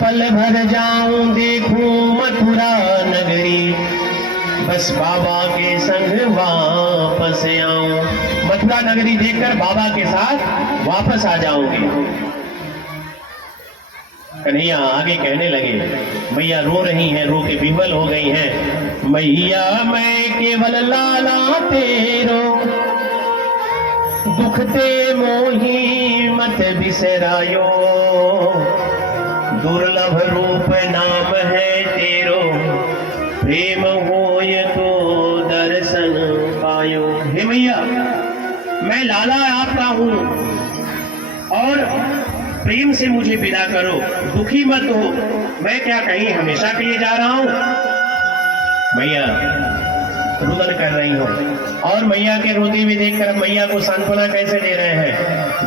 पल भर जाऊं देखूं मथुरा नगरी, बस बाबा के संग वापस आऊं। मथुरा नगरी देखकर बाबा के साथ वापस आ जाऊंगी। कन्हैया आगे कहने लगे, मैया रो रही हैं, रो के विह्वल हो गई हैं। मैया मैं केवल लाला तेरो, दुखते मोही मत बिसरायो, दुर्लभ रूप नाम है तेरो, प्रेम होय तो दर्शन पायो। हे मैया, मैं लाला आपका हूं, और प्रेम से मुझे विदा करो, दुखी मत हो, मैं क्या कहीं हमेशा के लिए जा रहा हूं? मैया रुदन कर रही हो, और मैया के रोते हुए देखकर अब मैया को सांत्वना कैसे दे रहे हैं?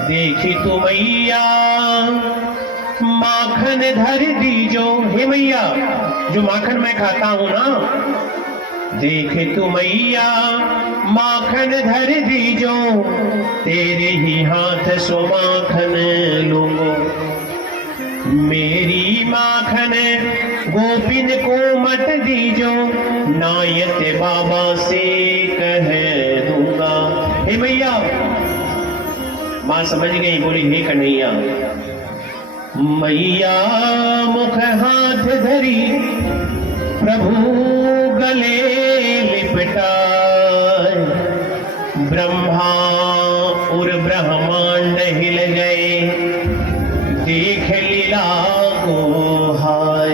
देखी तू मैया माखन धर दीजो, हे मैया जो माखन मैं खाता हूं ना, देखे तू मैया माखन धर दीजो, तेरे ही हाथ सो माखन लूंगो, मेरी माखन गोपिन को मत दीजो, नायत बाबा से कह दूंगा। हे मैया, मां समझ गई, बोली हे कन्हैया। मैया मुख हाथ धरी प्रभु गले लिपटाए, ब्रह्मा और ब्रह्मांड हिल गए, देख लीला को हाय।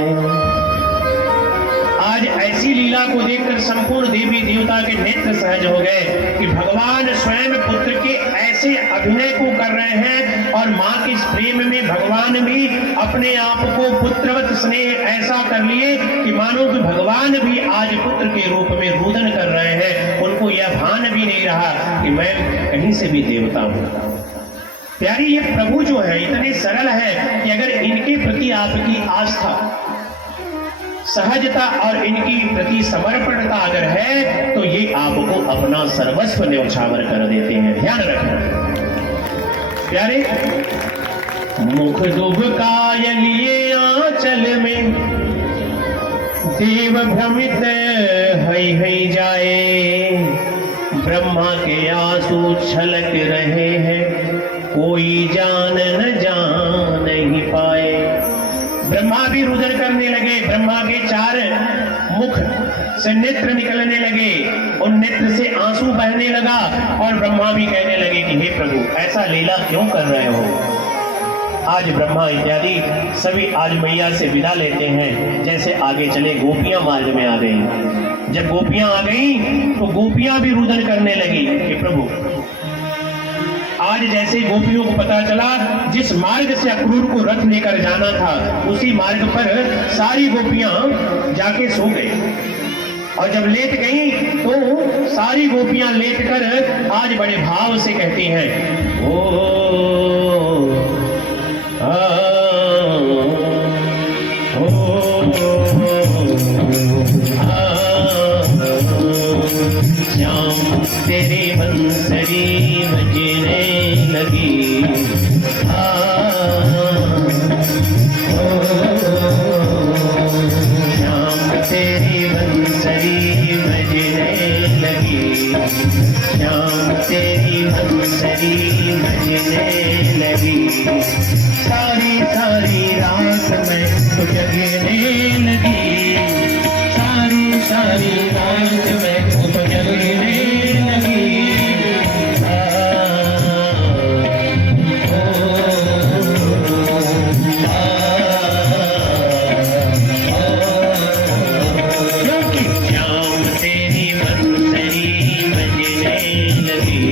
आज ऐसी लीला को देखकर संपूर्ण देवी देवता के नेत्र सहज हो गए कि भगवान स्वयं पुत्र के ऐसे अभिनय को कर रहे हैं, और मां के इस प्रेम में भगवान भी अपने आप को पुत्रवत स्नेह ऐसा कर लिए कि मानो कि भगवान भी आज पुत्र के रूप में रुदन कर रहे हैं। उनको यह भान भी नहीं रहा कि मैं कहीं से भी देवता हूं। प्यारी, ये प्रभु जो है इतने सरल है कि अगर इनके प्रति आपकी आस्था, सहजता और इनकी प्रति समर्पणता अगर है तो ये आपको अपना सर्वस्व न्यौछावर कर देते हैं। ध्यान रखना प्यारे। मुख दुबकाय लिए आंचल में, देव भ्रमित हई जाए, ब्रह्मा के आंसू छलक रहे हैं, कोई जान नहीं पाए। ब्रह्मा भी रुदन करने लगे, ब्रह्मा के 4 मुख से नेत्र निकलने लगे, उन नेत्र से आंसू बहने लगा, और ब्रह्मा भी कहने लगे कि हे प्रभु ऐसा लीला क्यों कर रहे हो। आज ब्रह्मा इत्यादि सभी आज मैया से विदा लेते हैं, जैसे आगे चले गोपियां मार्ग में आ गई। जब गोपियां आ गई तो गोपियां भी रुदन करने लगी कि प्रभु आज जैसे गोपियों को पता चला जिस मार्ग से अक्रूर को रथ लेकर जाना था उसी मार्ग पर सारी गोपियां जाके सो गई, और जब लेट गई तो सारी गोपियां लेटकर आज बड़े भाव से कहती हैं, ओ श्याम तेरी बंसरी बजने लगी, श्याम तेरी बंसरी बजने लगी, श्याम तेरी बंसरी बजने लगी, सारी सारी रात में तो जगने लगी, सारी सारी रात में तो जगने लगी। क्योंकि श्याम तेरी बंसरी बजने लगी,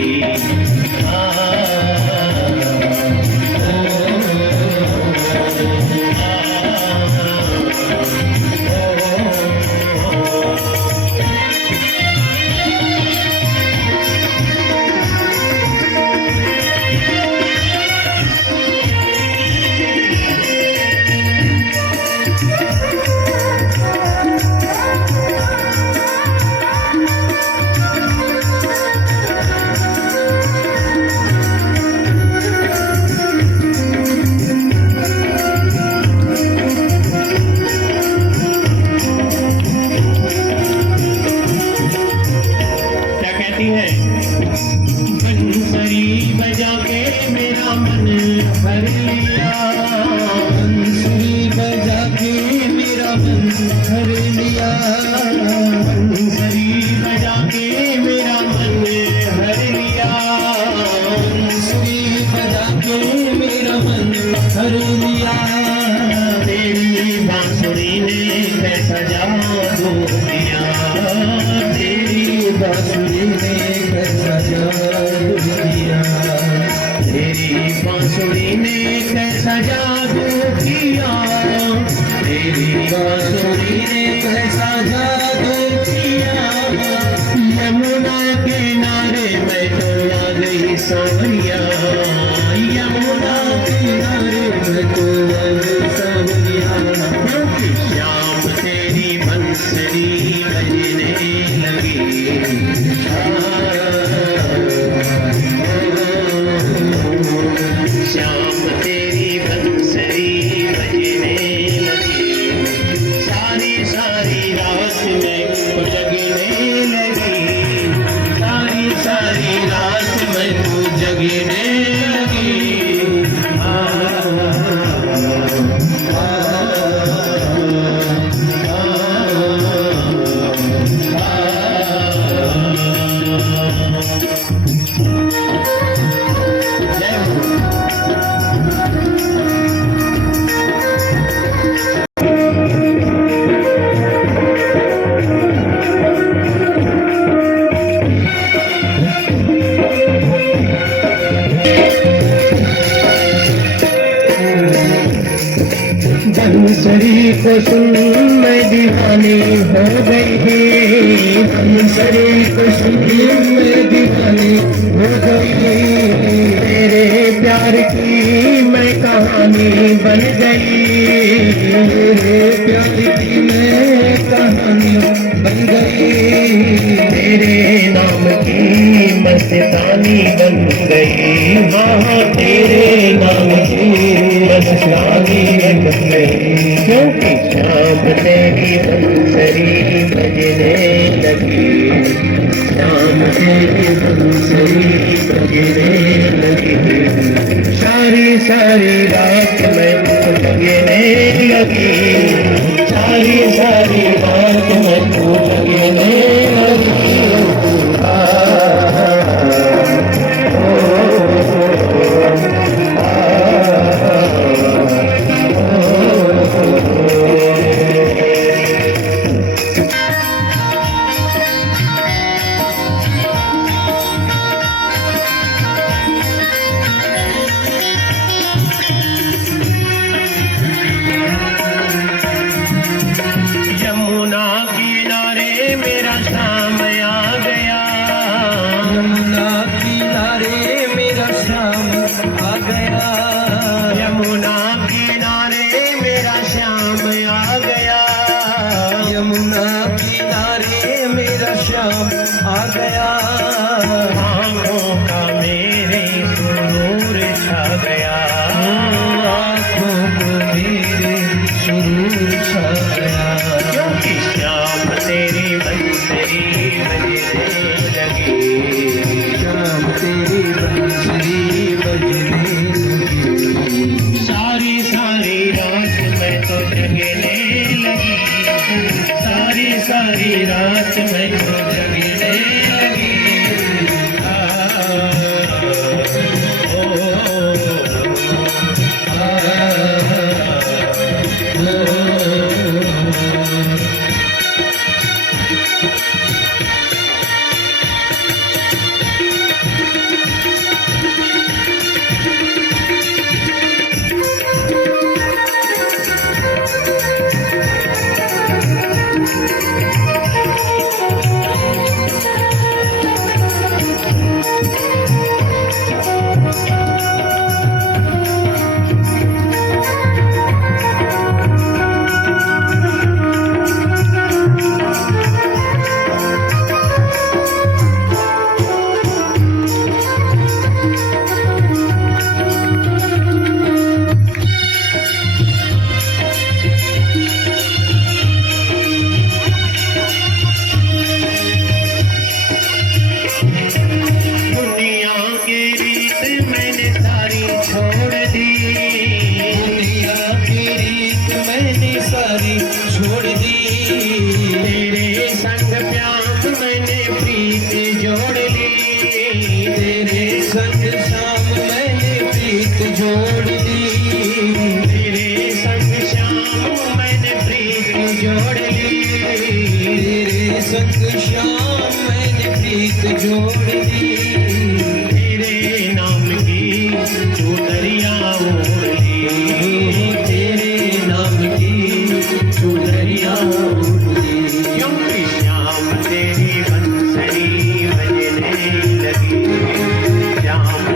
सावरिया, यमुना किनारे मैं तो अब सावरिया। क्योंकि श्याम तेरी बंसरी बजने लगी। श्याम तेरी बंसरी बजने लगी, सारी सारी रात में तो जगने लगी, सारी सारी रात में तो जगने लगी। जय हो। बंसरी को सुन मैं दीवानी हो गई, बंसरी को सुन मैं दीवानी हो गई। तेरे प्यार की मैं कहानी बन गई, तेरे प्यार की मैं कहानी बन गई। तेरे नाम की मस्तानी बन गई, हाँ तेरे नाम की मस्तानी बन गई। क्योंकि श्याम तेरी बंसरी बजने लगी, श्याम तेरी बंसरी बजने लगी, सारी सारी रात में तो जगने लगी, सारी सारी रात में तो जगने लगी। यमुना किनारे मेरा श्याम आ गया, यमुना किनारे मेरा श्याम आ गया, यमुना किनारे मेरा श्याम आ गया। यमुना किनारे मेरा श्याम आ गया। आँखों का मेरे सुरूर छा गया, आँखों को मेरे सुरूर छा गया। क्योंकि श्याम तेरी बंसरी बजने लगी, श्याम तेरी बंसरी बजने लगी, सारी सारी रात में तो जगने लगी, सारी सारी रात में तो जगने लगी। श्याम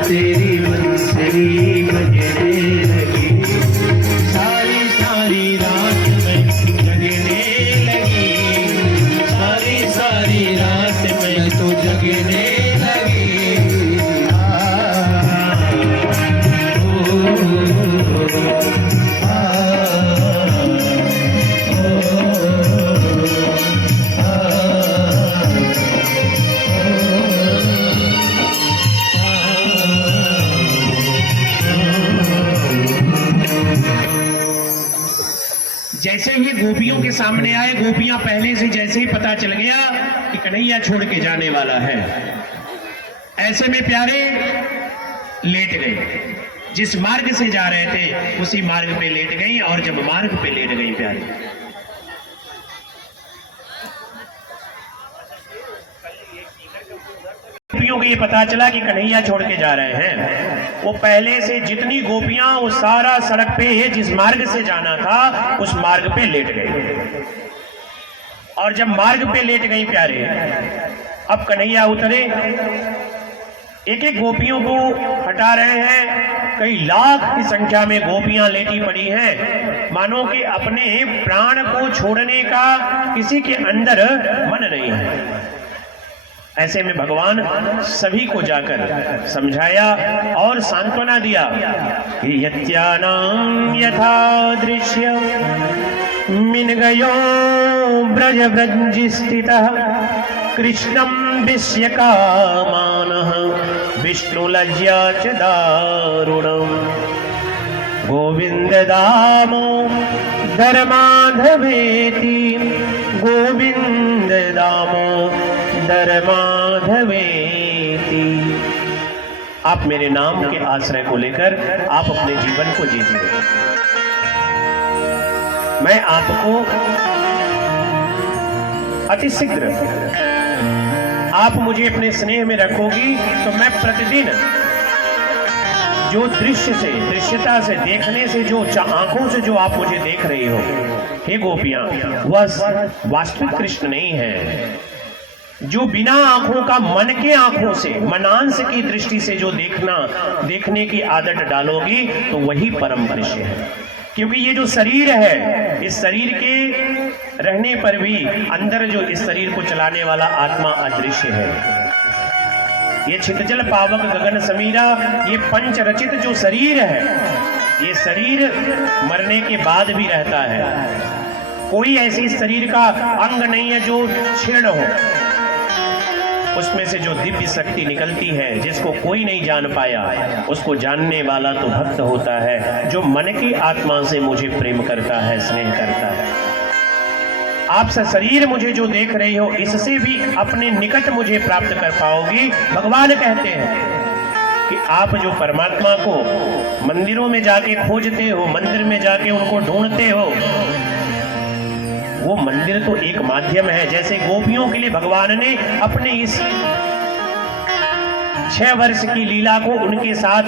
जैसे ही गोपियों के सामने आए, गोपियां पहले से जैसे ही पता चल गया कि कन्हैया छोड़ के जाने वाला है, ऐसे में प्यारे लेट गए। जिस मार्ग से जा रहे थे उसी मार्ग पे लेट गई, और जब मार्ग पे लेट गई प्यारे, गोपियों को ये पता चला कि कन्हैया छोड़ के जा रहे हैं। वो पहले से जितनी गोपियां वो सारा सड़क पे जिस मार्ग से जाना था उस मार्ग पे लेट गए, और जब मार्ग पे लेट गई प्यारे, अब कन्हैया उतरे, एक एक गोपियों को हटा रहे हैं। कई लाख की संख्या में गोपियां लेटी पड़ी हैं, मानो कि अपने प्राण को छोड़ने का किसी के अंदर मन नहीं है। ऐसे में भगवान सभी को जाकर समझाया और सांत्वना दिया कि यत्यानां यथा दृश्य मिन गयो ब्रज व्रज स्थितः कृष्णं विश्य कामानः विष्णु लज्जा च दारुणम् गोविंद दामोदर माधवेति गोविंद दामोदर माधवेति। आप मेरे नाम के आश्रय को लेकर आप अपने जीवन को जीजिए। मैं आपको अति शीघ्र, आप मुझे अपने स्नेह में रखोगी तो मैं प्रतिदिन जो दृश्य से, दृश्यता से, देखने से, जो आंखों से जो आप मुझे देख रही हो हे गोपियां, वह वास्तविक कृष्ण नहीं है। जो बिना आंखों का मन के आंखों से, मनांश की दृष्टि से जो देखने की आदत डालोगी तो वही परम दृश्य है। क्योंकि ये जो शरीर है, इस शरीर के रहने पर भी अंदर जो इस शरीर को चलाने वाला आत्मा अदृश्य है। ये छितजल पावक गगन समीरा, ये पंच रचित जो शरीर है, ये शरीर मरने के बाद भी रहता है। कोई ऐसी शरीर का अंग नहीं है जो क्षीण हो। उसमें से जो दिव्य शक्ति निकलती है, जिसको कोई नहीं जान पाया, उसको जानने वाला तो भक्त होता है, जो मन की आत्मा से मुझे प्रेम करता है, स्नेह करता है। आप शरीर मुझे जो देख रही हो, इससे भी अपने निकट मुझे प्राप्त कर पाओगी। भगवान कहते हैं कि आप जो परमात्मा को मंदिरों में जाके खोजते हो, मंदिर में जाके उनको ढूंढते हो, वो मंदिर तो एक माध्यम है। जैसे गोपियों के लिए भगवान ने अपने इस 6 वर्ष की लीला को उनके साथ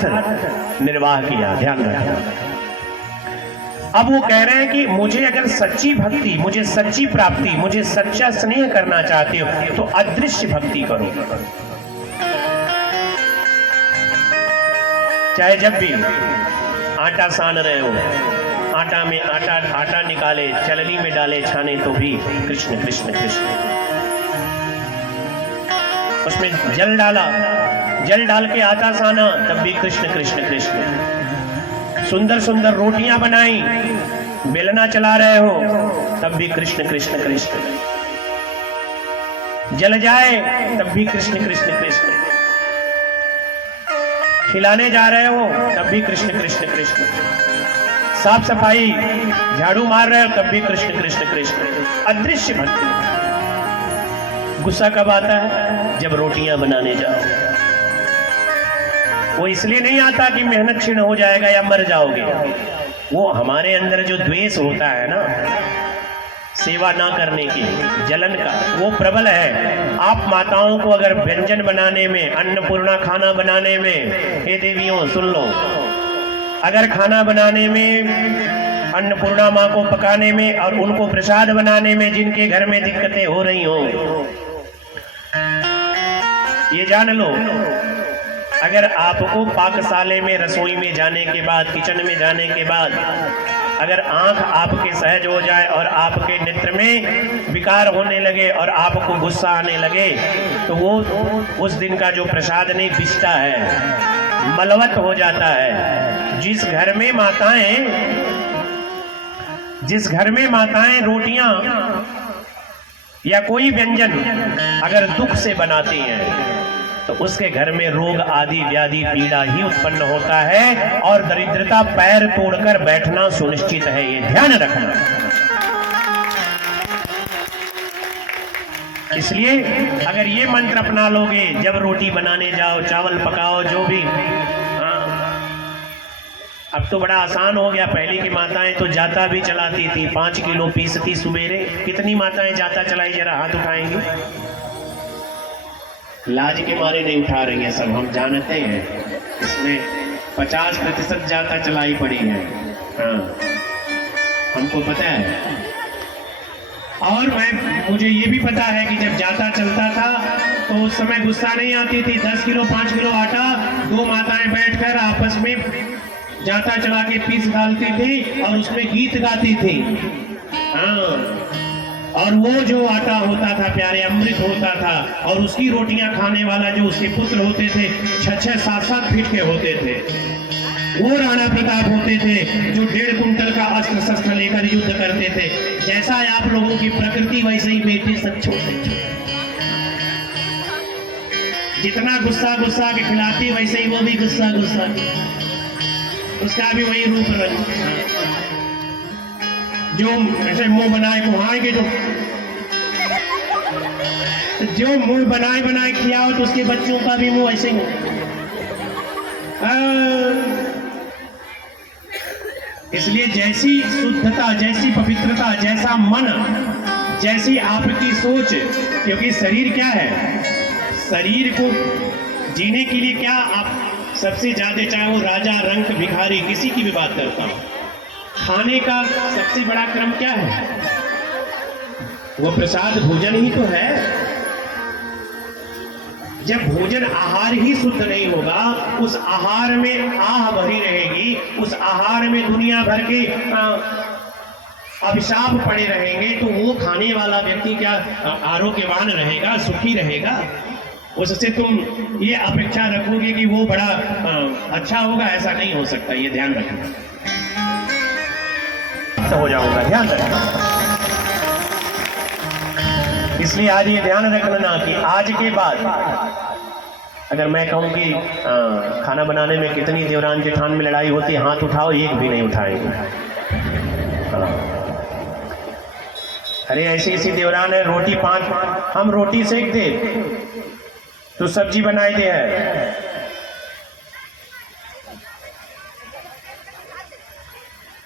निर्वाह किया, ध्यान रखना। अब वो कह रहे हैं कि मुझे अगर सच्ची भक्ति, मुझे सच्ची प्राप्ति, मुझे सच्चा स्नेह करना चाहते हो तो अदृश्य भक्ति करो। चाहे जब भी आटा सान रहे हो, आटा में आटा निकाले, चलनी में डाले छाने तो भी कृष्ण कृष्ण कृष्ण। उसमें जल डाला, जल डाल के आटा साना तब भी कृष्ण कृष्ण कृष्ण। सुंदर सुंदर रोटियां बनाई, बेलना चला रहे हो तब भी कृष्ण कृष्ण कृष्ण। जल जाए तब भी कृष्ण कृष्ण कृष्ण। खिलाने जा रहे हो तब भी कृष्ण कृष्ण कृष्ण। साफ सफाई झाड़ू मार रहे हो तब भी कृष्ण कृष्ण कृष्ण। अदृश्य भक्ति। गुस्सा कब आता है? जब रोटियां बनाने जाओ। वो इसलिए नहीं आता कि मेहनत क्षीण हो जाएगा या मर जाओगे। वो हमारे अंदर जो द्वेष होता है ना, सेवा ना करने की, जलन का, वो प्रबल है। आप माताओं को अगर व्यंजन बनाने में, अन्नपूर्णा खाना बनाने में, हे देवियों सुन लो, अगर खाना बनाने में, अन्नपूर्णा माँ को पकाने में और उनको प्रसाद बनाने में जिनके घर में दिक्कतें हो रही हो, ये जान लो, अगर आपको पाकशाले में, रसोई में जाने के बाद, किचन में जाने के बाद अगर आंख आपके सहज हो जाए और आपके नेत्र में विकार होने लगे और आपको गुस्सा आने लगे, तो वो उस दिन का जो प्रसाद नहीं बिछता है, मलवत हो जाता है। जिस घर में माताएं रोटियां या कोई व्यंजन अगर दुख से बनाती हैं तो उसके घर में रोग आदि व्याधि पीड़ा ही उत्पन्न होता है और दरिद्रता पैर तोड़कर बैठना सुनिश्चित है। ये ध्यान रखना। इसलिए अगर ये मंत्र अपना लोगे, जब रोटी बनाने जाओ, चावल पकाओ, जो भी, अब तो बड़ा आसान हो गया। पहले की माताएं तो जाता भी चलाती थी, 5 किलो पीसती सुबेरे। कितनी माताएं जाता चलाई, जरा हाथ उठाएंगी? लाज के मारे नहीं उठा रही है सब, हम जानते हैं। इसमें 50% जाता चलाई पड़ी है। हाँ, हमको पता है। और मुझे ये भी पता है कि जब जाता चलता था तो उस समय गुस्सा नहीं आती थी। 10 किलो 5 किलो आटा 2 माताएं बैठकर आपस में जाता चला के पीस डालती थी और उसमें गीत गाती थी। हाँ, और वो जो आटा होता था प्यारे, अमृत होता था। और उसकी रोटियां खाने वाला जो उसके पुत्र होते थे 6-6 7-7 फीट के होते थे, वो राणा प्रताप होते थे, जो 1.5 कुंटल का अस्त्र शस्त्र लेकर युद्ध करते थे। जैसा है आप लोगों की प्रकृति, वैसे ही बेटे सब छोटे। जितना गुस्सा के खिलाती, वैसे ही वो भी गुस्सा उसका भी वही रूप रंग। जो ऐसे मुंह बनाए कुहाएंगे, जो मुंह बनाए खियाओ तो उसके बच्चों का भी मुंह ऐसे ही। इसलिए जैसी शुद्धता, जैसी पवित्रता, जैसा मन, जैसी आपकी सोच, क्योंकि शरीर क्या है, शरीर को जीने के लिए क्या आप सबसे ज्यादा, चाहे वो राजा, रंक, भिखारी, किसी की भी बात करता हूं, खाने का सबसे बड़ा क्रम क्या है? वो प्रसाद भोजन ही तो है। जब भोजन आहार ही शुद्ध नहीं होगा, उस आहार में आह भरी रहेगी, उस आहार में दुनिया भर के अभिशाप पड़े रहेंगे, तो वो खाने वाला व्यक्ति क्या आरोग्यवान रहेगा, सुखी रहेगा? उससे तुम ये अपेक्षा रखोगे कि वो बड़ा अच्छा होगा, ऐसा नहीं हो सकता। ये ध्यान रखना। हो जाऊंगा, ध्यान रखना। इसलिए आज ये ध्यान रखना कि आज के बाद अगर मैं कहूं कि खाना बनाने में कितनी देवरान जेठान में लड़ाई होती है, हाथ उठाओ, एक भी नहीं उठाएंगे। अरे ऐसी देवरान है, रोटी 5 हम रोटी सेक दे तो सब्जी बनाई दे है।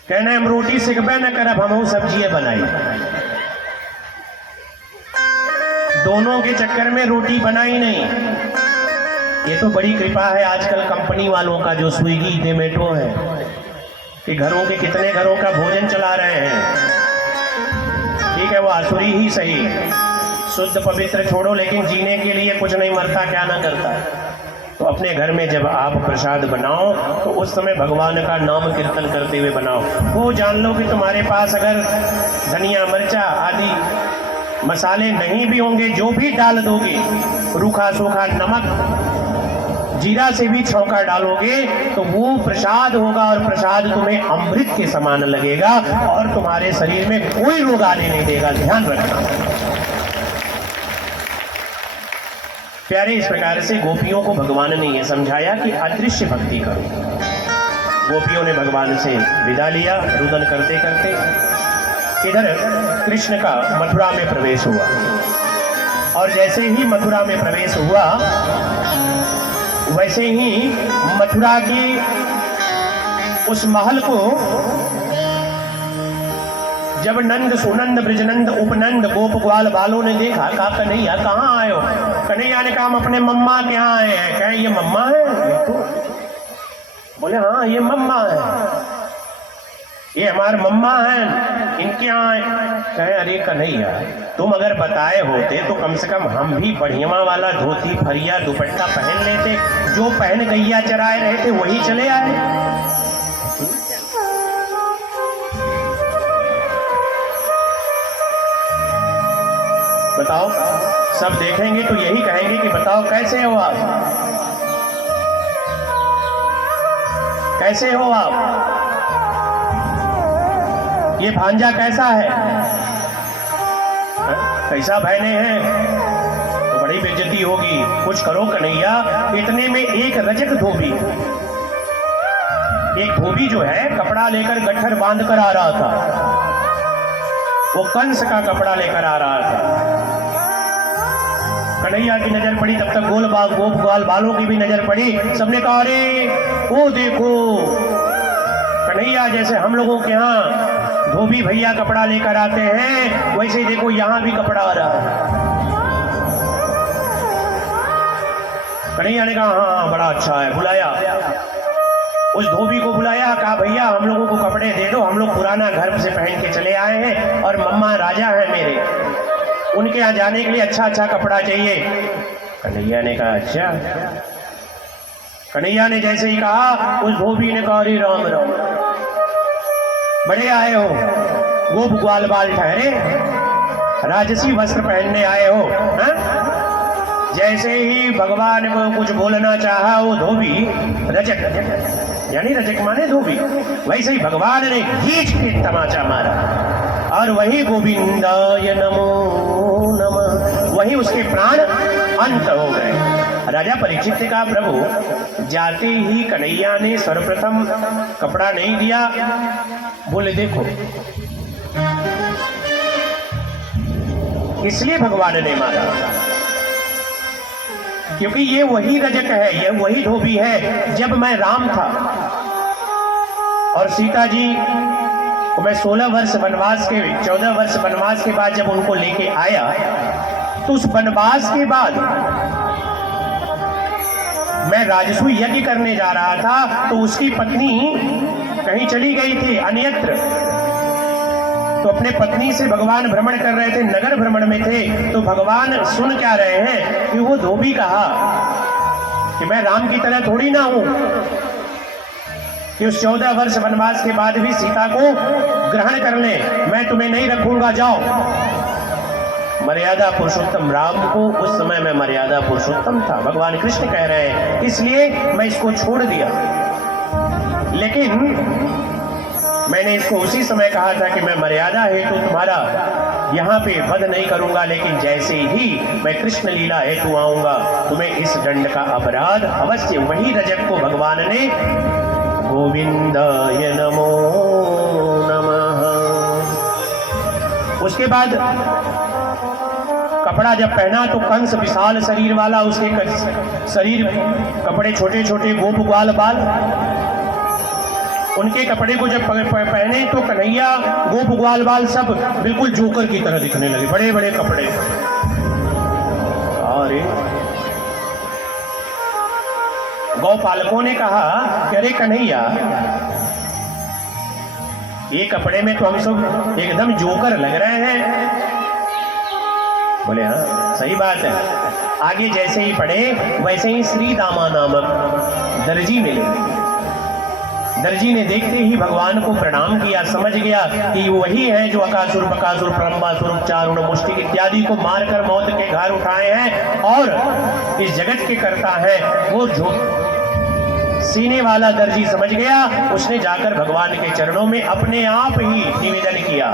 कहना हम रोटी सेकबे न करब, हम सब्जी बनाई। दोनों के चक्कर में रोटी बनाई नहीं। ये तो बड़ी कृपा है आजकल कंपनी वालों का, जो स्विगी जोमेटो है, कि घरों के कितने घरों का भोजन चला रहे हैं। ठीक है, वो आसुरी ही सही, शुद्ध पवित्र छोड़ो, लेकिन जीने के लिए कुछ नहीं मरता, क्या ना करता। तो अपने घर में जब आप प्रसाद बनाओ तो उस समय भगवान का नाम कीर्तन करते हुए बनाओ। वो जान लो कि तुम्हारे पास अगर धनिया मिर्चा आदि मसाले नहीं भी होंगे, जो भी डाल दोगे, रूखा सूखा नमक जीरा से भी छौंका डालोगे, तो वो प्रसाद होगा और प्रसाद तुम्हें अमृत के समान लगेगा और तुम्हारे शरीर में कोई रोग आने नहीं देगा। ध्यान रखना प्यारे। इस प्रकार से गोपियों को भगवान ने यह समझाया कि अदृश्य भक्ति करो। गोपियों ने भगवान से विदा लिया। रुदन करते करते इधर कृष्ण का मथुरा में प्रवेश हुआ, और जैसे ही मथुरा में प्रवेश हुआ, वैसे ही मथुरा की उस महल को जब नंद सुनंद ब्रजनंद उपनंद गोप ग्वाल बालों ने देखा, कहा कन्हैया कहाँ आए हो? कन्हैया ने कहा हम अपने मम्मा के यहाँ आए हैं। कहे ये मम्मा है? तो बोले हाँ ये मम्मा है, ये हमारे मम्मा हैं, इनके यहाँ आए। कहे अरे कन्हैया तुम अगर बताए होते तो कम से कम हम भी बढ़िया वाला धोती फरिया दुपट्टा पहन लेते, जो पहन गैया चराए रहे थे वही चले आए। बताओ, सब देखेंगे तो यही कहेंगे कि बताओ कैसे हो आप, कैसे हो आप, ये भांजा कैसा है, कैसा बहने हैं, तो बड़ी बेइज्जती होगी। कुछ करो कन्हैया। इतने में एक रजक धोबी, एक धोबी जो है कपड़ा लेकर गट्ठर बांध कर आ रहा था, वो कंस का कपड़ा लेकर आ रहा था। कन्हैया की नजर पड़ी, तब तक गोप ग्वाल बालों की भी नजर पड़ी। सबने कहा अरे वो देखो, कन्हैया जैसे हम लोगों के यहाँ धोबी भैया कपड़ा लेकर आते हैं, वैसे ही देखो यहाँ भी कपड़ा आ रहा है। कन्हैया ने कहा हाँ बड़ा अच्छा है। बुलाया, उस धोबी को बुलाया, कहा भैया हम लोगों को कपड़े दे दो, हम लोग पुराना घर से पहन के चले आए हैं और मम्मा राजा है मेरे, उनके यहाँ जाने के लिए अच्छा अच्छा कपड़ा चाहिए। कन्हैया ने कहा अच्छा। कन्हैया ने जैसे ही कहा, उस धोबी ने कहा अरे राम राम, बड़े आए हो, गोप ग्वाल बाल ठहरे, राजसी वस्त्र पहनने आए हो हा? जैसे ही भगवान को कुछ बोलना चाहा, वो धोबी रजक यानी रजक माने धोबी, वैसे ही भगवान ने खींच के तमाचा मारा और वही गोविंदाय नमो नमः, वही उसके प्राण अंत हो गए। राजा परीक्षित ने कहा प्रभु, जाते ही कन्हैया ने सर्वप्रथम कपड़ा नहीं दिया, बोले देखो इसलिए भगवान ने मारा क्योंकि ये वही रजक है, ये वही धोबी है। जब मैं राम था और सीता जी को मैं 16 वर्ष वनवास के 14 वर्ष वनवास के बाद जब उनको लेके आया, तो उस वनवास के बाद मैं राजसू यज्ञ करने जा रहा था, तो उसकी पत्नी कहीं चली गई थी अन्यत्र, तो अपने पत्नी से भगवान भ्रमण कर रहे थे, नगर भ्रमण में थे। तो भगवान सुन क्या रहे हैं कि वो धोबी कहा कि मैं राम की तरह थोड़ी ना हूं कि उस 14 वर्ष वनवास के बाद भी सीता को ग्रहण कर ले, मैं तुम्हें नहीं रखूंगा, जाओ। मर्यादा पुरुषोत्तम राम को उस समय में मर्यादा पुरुषोत्तम था, भगवान कृष्ण कह रहे हैं, इसलिए मैं इसको छोड़ दिया। लेकिन मैंने इसको उसी समय कहा था कि मैं मर्यादा हेतु तुम्हारा यहाँ पे वध नहीं करूंगा, लेकिन जैसे ही मैं कृष्ण लीला हेतु आऊंगा तुम्हें इस दंड का अपराध अवश्य। वही रजक को भगवान ने गोविंदाय नमो नमः। उसके बाद कपड़ा जब पहना तो कंस विशाल शरीर वाला, उसके शरीर कपड़े छोटे छोटे गोप ग्वाल बाल, उनके कपड़े को जब पहने तो कन्हैया गोप ग्वाल बाल सब बिल्कुल जोकर की तरह दिखने लगे, बड़े बड़े कपड़े। अरे गौपालकों ने कहा कि अरे कन्हैया, ये कपड़े में तो हम सब एकदम जोकर लग रहे हैं। बोले हाँ सही बात है। आगे जैसे ही पढ़े वैसे ही श्री दामा नामक दर्जी मिले। दर्जी ने देखते ही भगवान को प्रणाम किया, समझ गया कि वही है जो अकासुर बकासुर ब्रह्मासुर चारुण मुष्टिक इत्यादि को मारकर मौत के घर उठाए हैं और इस जगत के करता है। वो जो सीने वाला दर्जी समझ गया, उसने जाकर भगवान के चरणों में अपने आप ही निवेदन किया।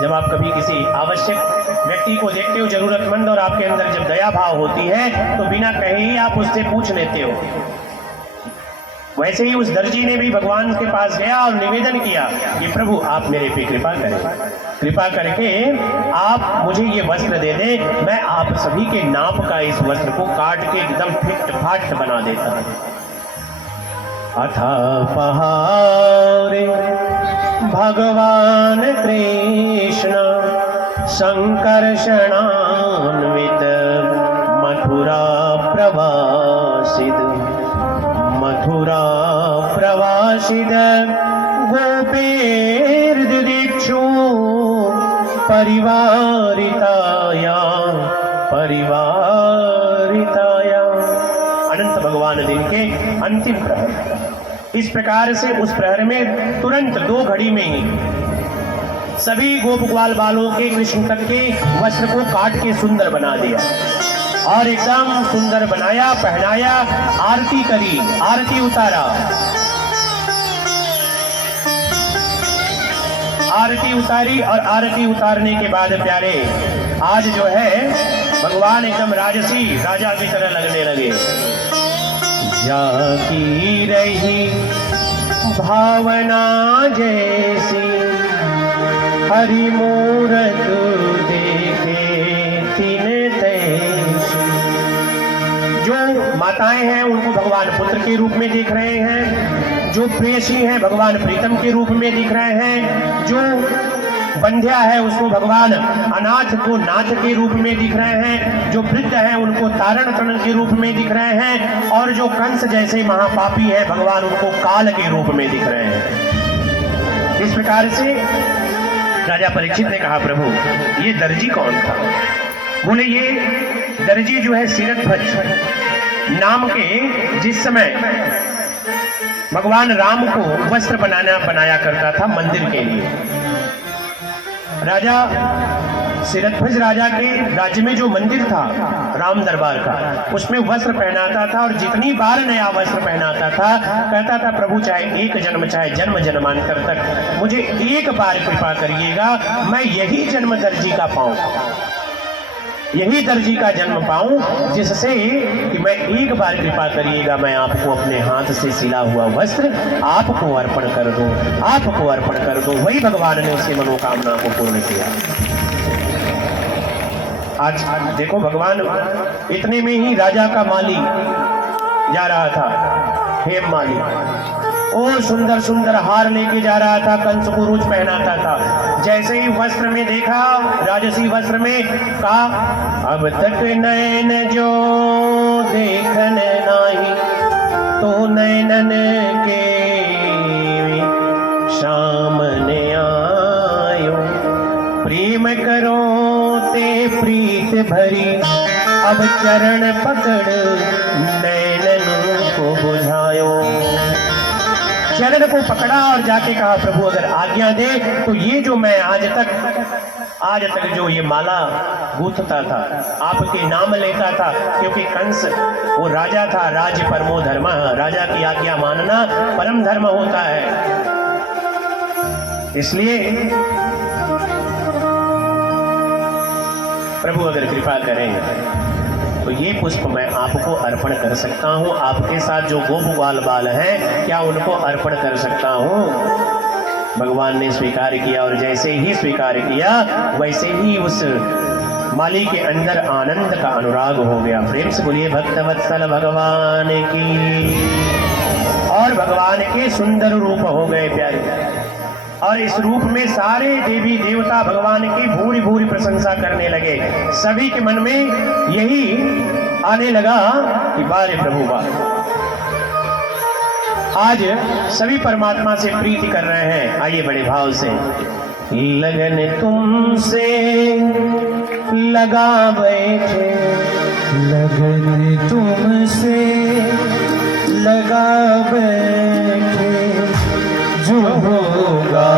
जब आप कभी किसी आवश्यक व्यक्ति को देखते हो, जरूरतमंद, और आपके अंदर जब दया भाव होती है तो बिना कहे ही आप उससे पूछ लेते हो। वैसे ही उस दर्जी ने भी भगवान के पास गया और निवेदन किया कि प्रभु आप मेरे पे कृपा करें, कृपा करके आप मुझे ये वस्त्र दे दें, मैं आप सभी के नाप का इस वस्त्र को काट के एकदम फिट फाट बना देता हूं। अथा पहारे भगवान कृष्ण संकर्षणान्वित मथुरा प्रवासिद गोपेर्दिदिक्षु परिवारिताया। अनंत भगवान दिन के अंतिम प्रहर, इस प्रकार से उस प्रहर में तुरंत 2 घड़ी में ही सभी गोप ग्वाल बालों के कृष्ण तक के वस्त्र को काट के सुंदर बना दिया और एकदम सुंदर बनाया, पहनाया, आरती करी, आरती उतारा। आरती उतारी और आरती उतारने के बाद प्यारे आज जो है भगवान एकदम राजसी राजा की तरह लगने लगे। जाकी रही भावना जैसी हरि मूरत देखे सेविकाएं हैं उनको भगवान पुत्र के रूप में देख रहे हैं, जो प्रेयसी हैं भगवान प्रीतम के रूप में दिख रहे हैं, जो बंध्या है उसको भगवान अनाथ को नाथ के रूप में दिख रहे हैं, जो वृद्ध है उनको तारण तरण के रूप में दिख रहे हैं, और जो कंस जैसे महापापी है भगवान उनको काल के रूप में दिख रहे हैं। इस प्रकार से राजा परीक्षित ने कहा, प्रभु ये दर्जी कौन था? बोले ये दर्जी जो है शिरध्वज नाम के, जिस समय भगवान राम को वस्त्र बनाया करता था मंदिर के लिए। राजा शिरध्वज राजा के राज्य में जो मंदिर था राम दरबार का, उसमें वस्त्र पहनाता था, और जितनी बार नया वस्त्र पहनाता था कहता था, प्रभु चाहे एक जन्म चाहे जन्म जन्मांतर तक मुझे एक बार कृपा करिएगा, मैं यही जन्म दर्जी का पाऊं, यही दर्जी का जन्म पाऊं, जिससे कि मैं एक बार कृपा करिएगा, मैं आपको अपने हाथ से सिला हुआ वस्त्र आपको अर्पण कर दूं, आपको अर्पण कर दूं। वही भगवान ने उसकी मनोकामना को पूर्ण किया। आज देखो भगवान, इतने में ही राजा का माली जा रहा था, हेम माली, और सुंदर सुंदर हार लेके जा रहा था, कंस को रोज पहनाता था। जैसे ही वस्त्र में देखा, राजसी वस्त्र में, कहा अब तक नैन जो देखन नाही, तो नैनन के सामने आयो, प्रेम करो ते प्रीत भरी, अब चरण पकड़ नैनन को बुझायो। चरण को पकड़ा और जाके कहा, प्रभु अगर आज्ञा दे तो ये जो मैं आज तक जो ये माला गूंथता था, आपके नाम लेता था, क्योंकि कंस वो राजा था, राज परमो धर्म, राजा की आज्ञा मानना परम धर्म होता है। इसलिए प्रभु अगर कृपा करें तो ये पुष्प मैं आपको अर्पण कर सकता हूँ। आपके साथ जो गोप ग्वाल बाल हैं, क्या उनको अर्पण कर सकता हूँ? भगवान ने स्वीकार किया, और जैसे ही स्वीकार किया वैसे ही उस माली के अंदर आनंद का अनुराग हो गया। प्रेम से बोलिए भक्तवत्सल भगवान की। और भगवान के सुंदर रूप हो गए प्यारे, और इस रूप में सारे देवी देवता भगवान की भूरी भूरी प्रशंसा करने लगे। सभी के मन में यही आने लगा कि बारे प्रभु वाह, आज सभी परमात्मा से प्रीति कर रहे हैं। आइए बड़े भाव से, लगन तुमसे लगा बैठे, लगन तुमसे लगा बैठे, जो होगा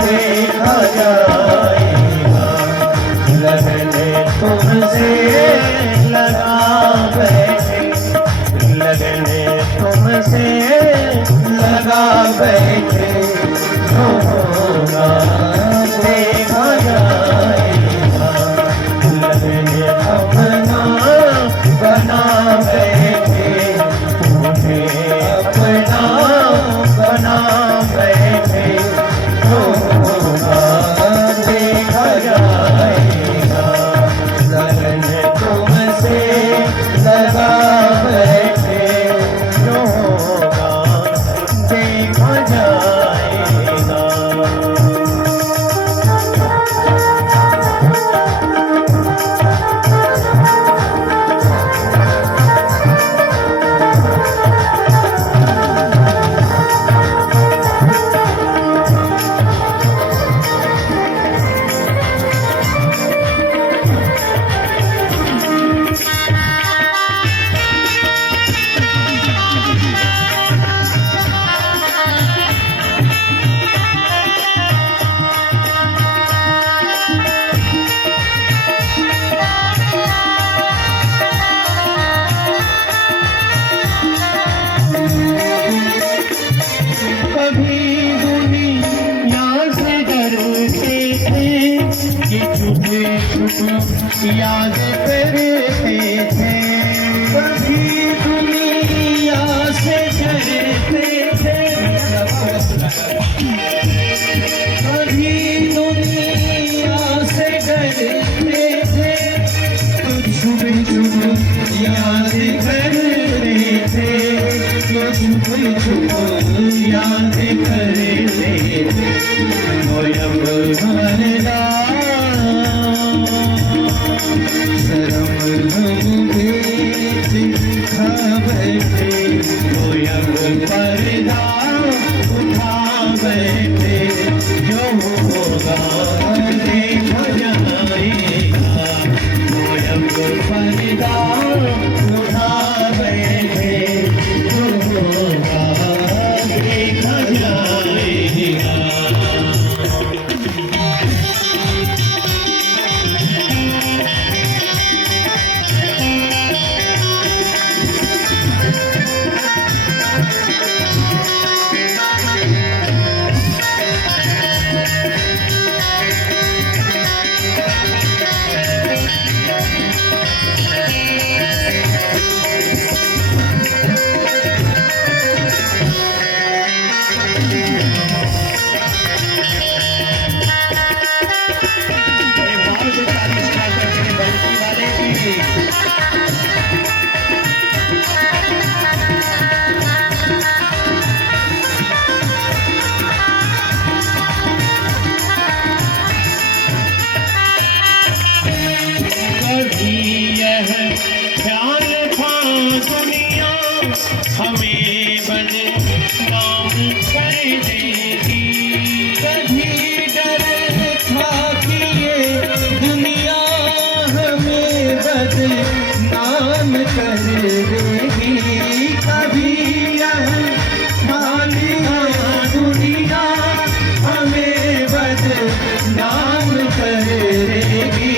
देखा जाएगा। लगन तुमसे लगा बैठे, लगन तुमसे लगा बैठे, जो होगा देखा जाएगा। लगन अपना बना बैठे, मुझे अपना बना बैठे, जो होगा देखा जाएगा। लगन तुमसे लगा बैठे, जो होगा देखा जाएगा। याद करते थे, कभी दुनिया से डरते थे, कभी दुनिया से डरते थे, तो छुप छुप याद करते हम भेद खा बैठे, कोई अब पर्दा उठा बैठे, जो होगा देखा जाएगा, कोई अब पर्दा उठा बैठे, जो होगा देखा जाएगा। हमें बदनाम कर देगी, कभी डर था कि ये दुनिया हमें बदनाम कर देगी, कभी यह खालिया दुनिया हमें बदनाम कर देगी,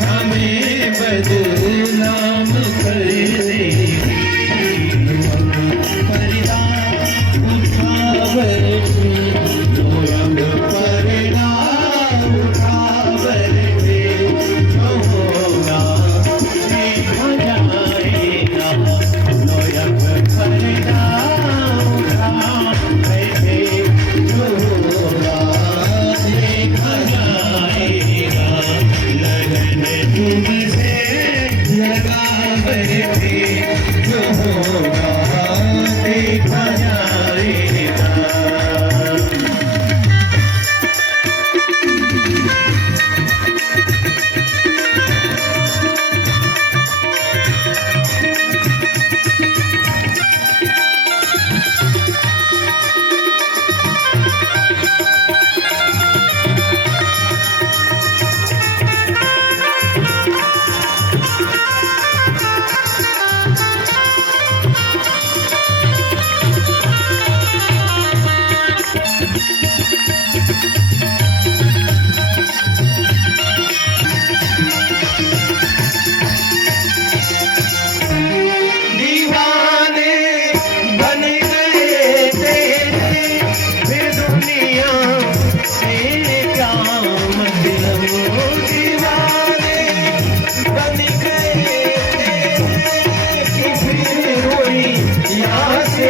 हमें बदनाम कर देगी।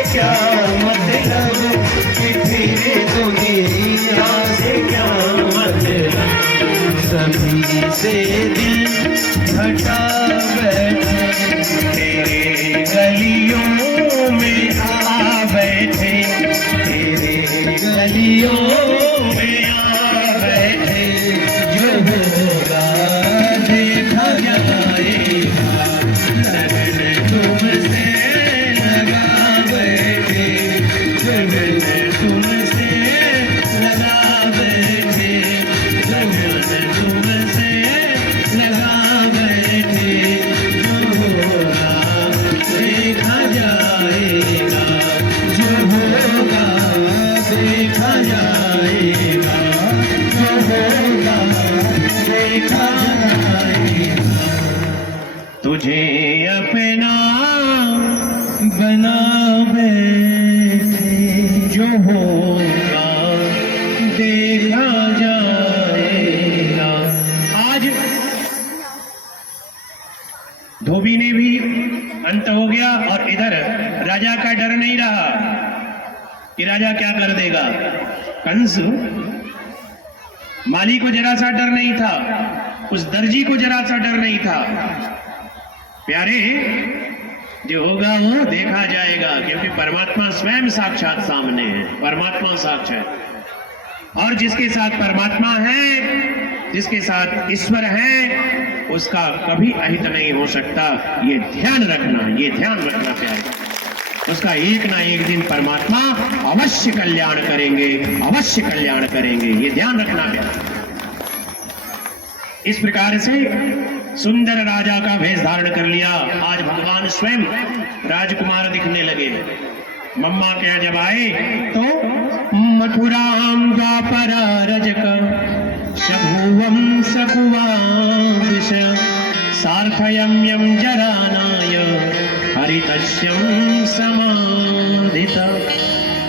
क्या मतलब कि फिर दुनिया से क्या मतलब, सभी से दिल हटा बैठे, तेरे गलियों में आ बैठे, तेरे गलियों में आ बैठे, जो होगा देखा जाएगा, लगन तुमसे तुझे अपना बना बैठे, जो होगा देखा जाएगा। आज धोबी ने भी अंत हो गया और इधर राजा का डर नहीं रहा कि राजा क्या कर देगा। कंस माली को जरा सा डर नहीं था, उस दर्जी को जरा सा डर नहीं था। प्यारे, जो होगा वो देखा जाएगा, क्योंकि परमात्मा स्वयं साक्षात सामने है, परमात्मा साक्षात। और जिसके साथ परमात्मा है, जिसके साथ ईश्वर है, उसका कभी अहित नहीं हो सकता। ये ध्यान रखना प्यारे। उसका एक ना एक दिन परमात्मा अवश्य कल्याण करेंगे, अवश्य कल्याण करेंगे, ये ध्यान रखना प्यारे। इस प्रकार से सुंदर राजा का वेश धारण कर लिया। आज भगवान स्वयं राजकुमार दिखने लगे। मम्मा क्या जब आए तो मथुराम द्वापर रजक शभुवं सकुवा विषय सार्थयं यं जरानाय हरितस्यं समाधिता।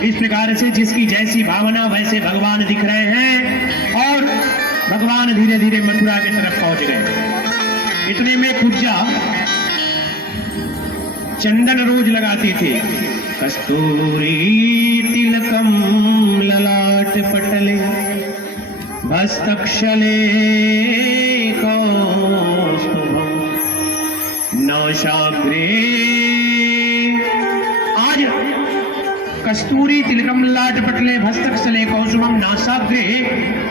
इस प्रकार से जिसकी जैसी भावना वैसे भगवान दिख रहे हैं और भगवान धीरे धीरे मथुरा की तरफ पहुंच गए। इतने में कुब्जा चंदन रोज लगाती थी। कस्तूरी तिलकम ललाट पटले भस्तक्षले कौस्तुभम नौशाग्रे। आज कस्तूरी तिलकम लाट पटले भस्तक्षले कौसुमम नासाग्रे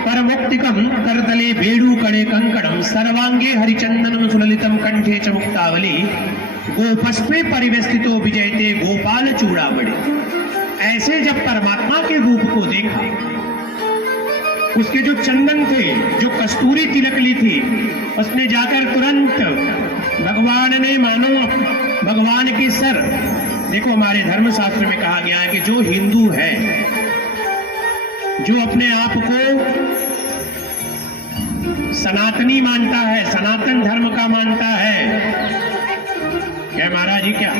करमुक्तिकम करतले बेडू कड़े कंकणम सर्वांगे हरिचंदनम सुललितम कंठे च मुक्तावली गोपस्पे परिवेष्टितो विजयते गोपाल चूड़ामणि। ऐसे जब परमात्मा के रूप को देखा, उसके जो चंदन थे, जो कस्तूरी तिलक ली थी, उसने जाकर तुरंत भगवान ने मानो भगवान के सर। देखो हमारे धर्मशास्त्र में कहा गया है कि जो हिंदू है, जो अपने आप को सनातनी मानता है, सनातन धर्म का मानता है, क्या महाराज जी क्या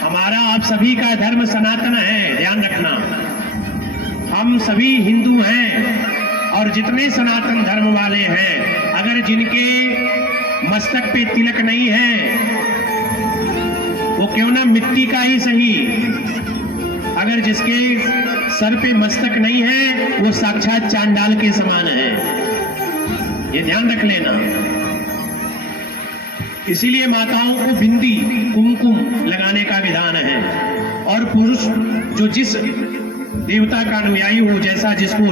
हमारा आप सभी का धर्म सनातन है, ध्यान रखना। हम सभी हिंदू हैं और जितने सनातन धर्म वाले हैं, अगर जिनके मस्तक पे तिलक नहीं है, वो क्यों ना मिट्टी का ही सही, अगर जिसके सर पे मस्तक नहीं है वो साक्षात चांडाल के समान है, ये ध्यान रख लेना। इसीलिए माताओं को बिंदी कुमकुम लगाने का विधान है। और पुरुष जो जिस देवता का अनुयायी हो, जैसा जिसको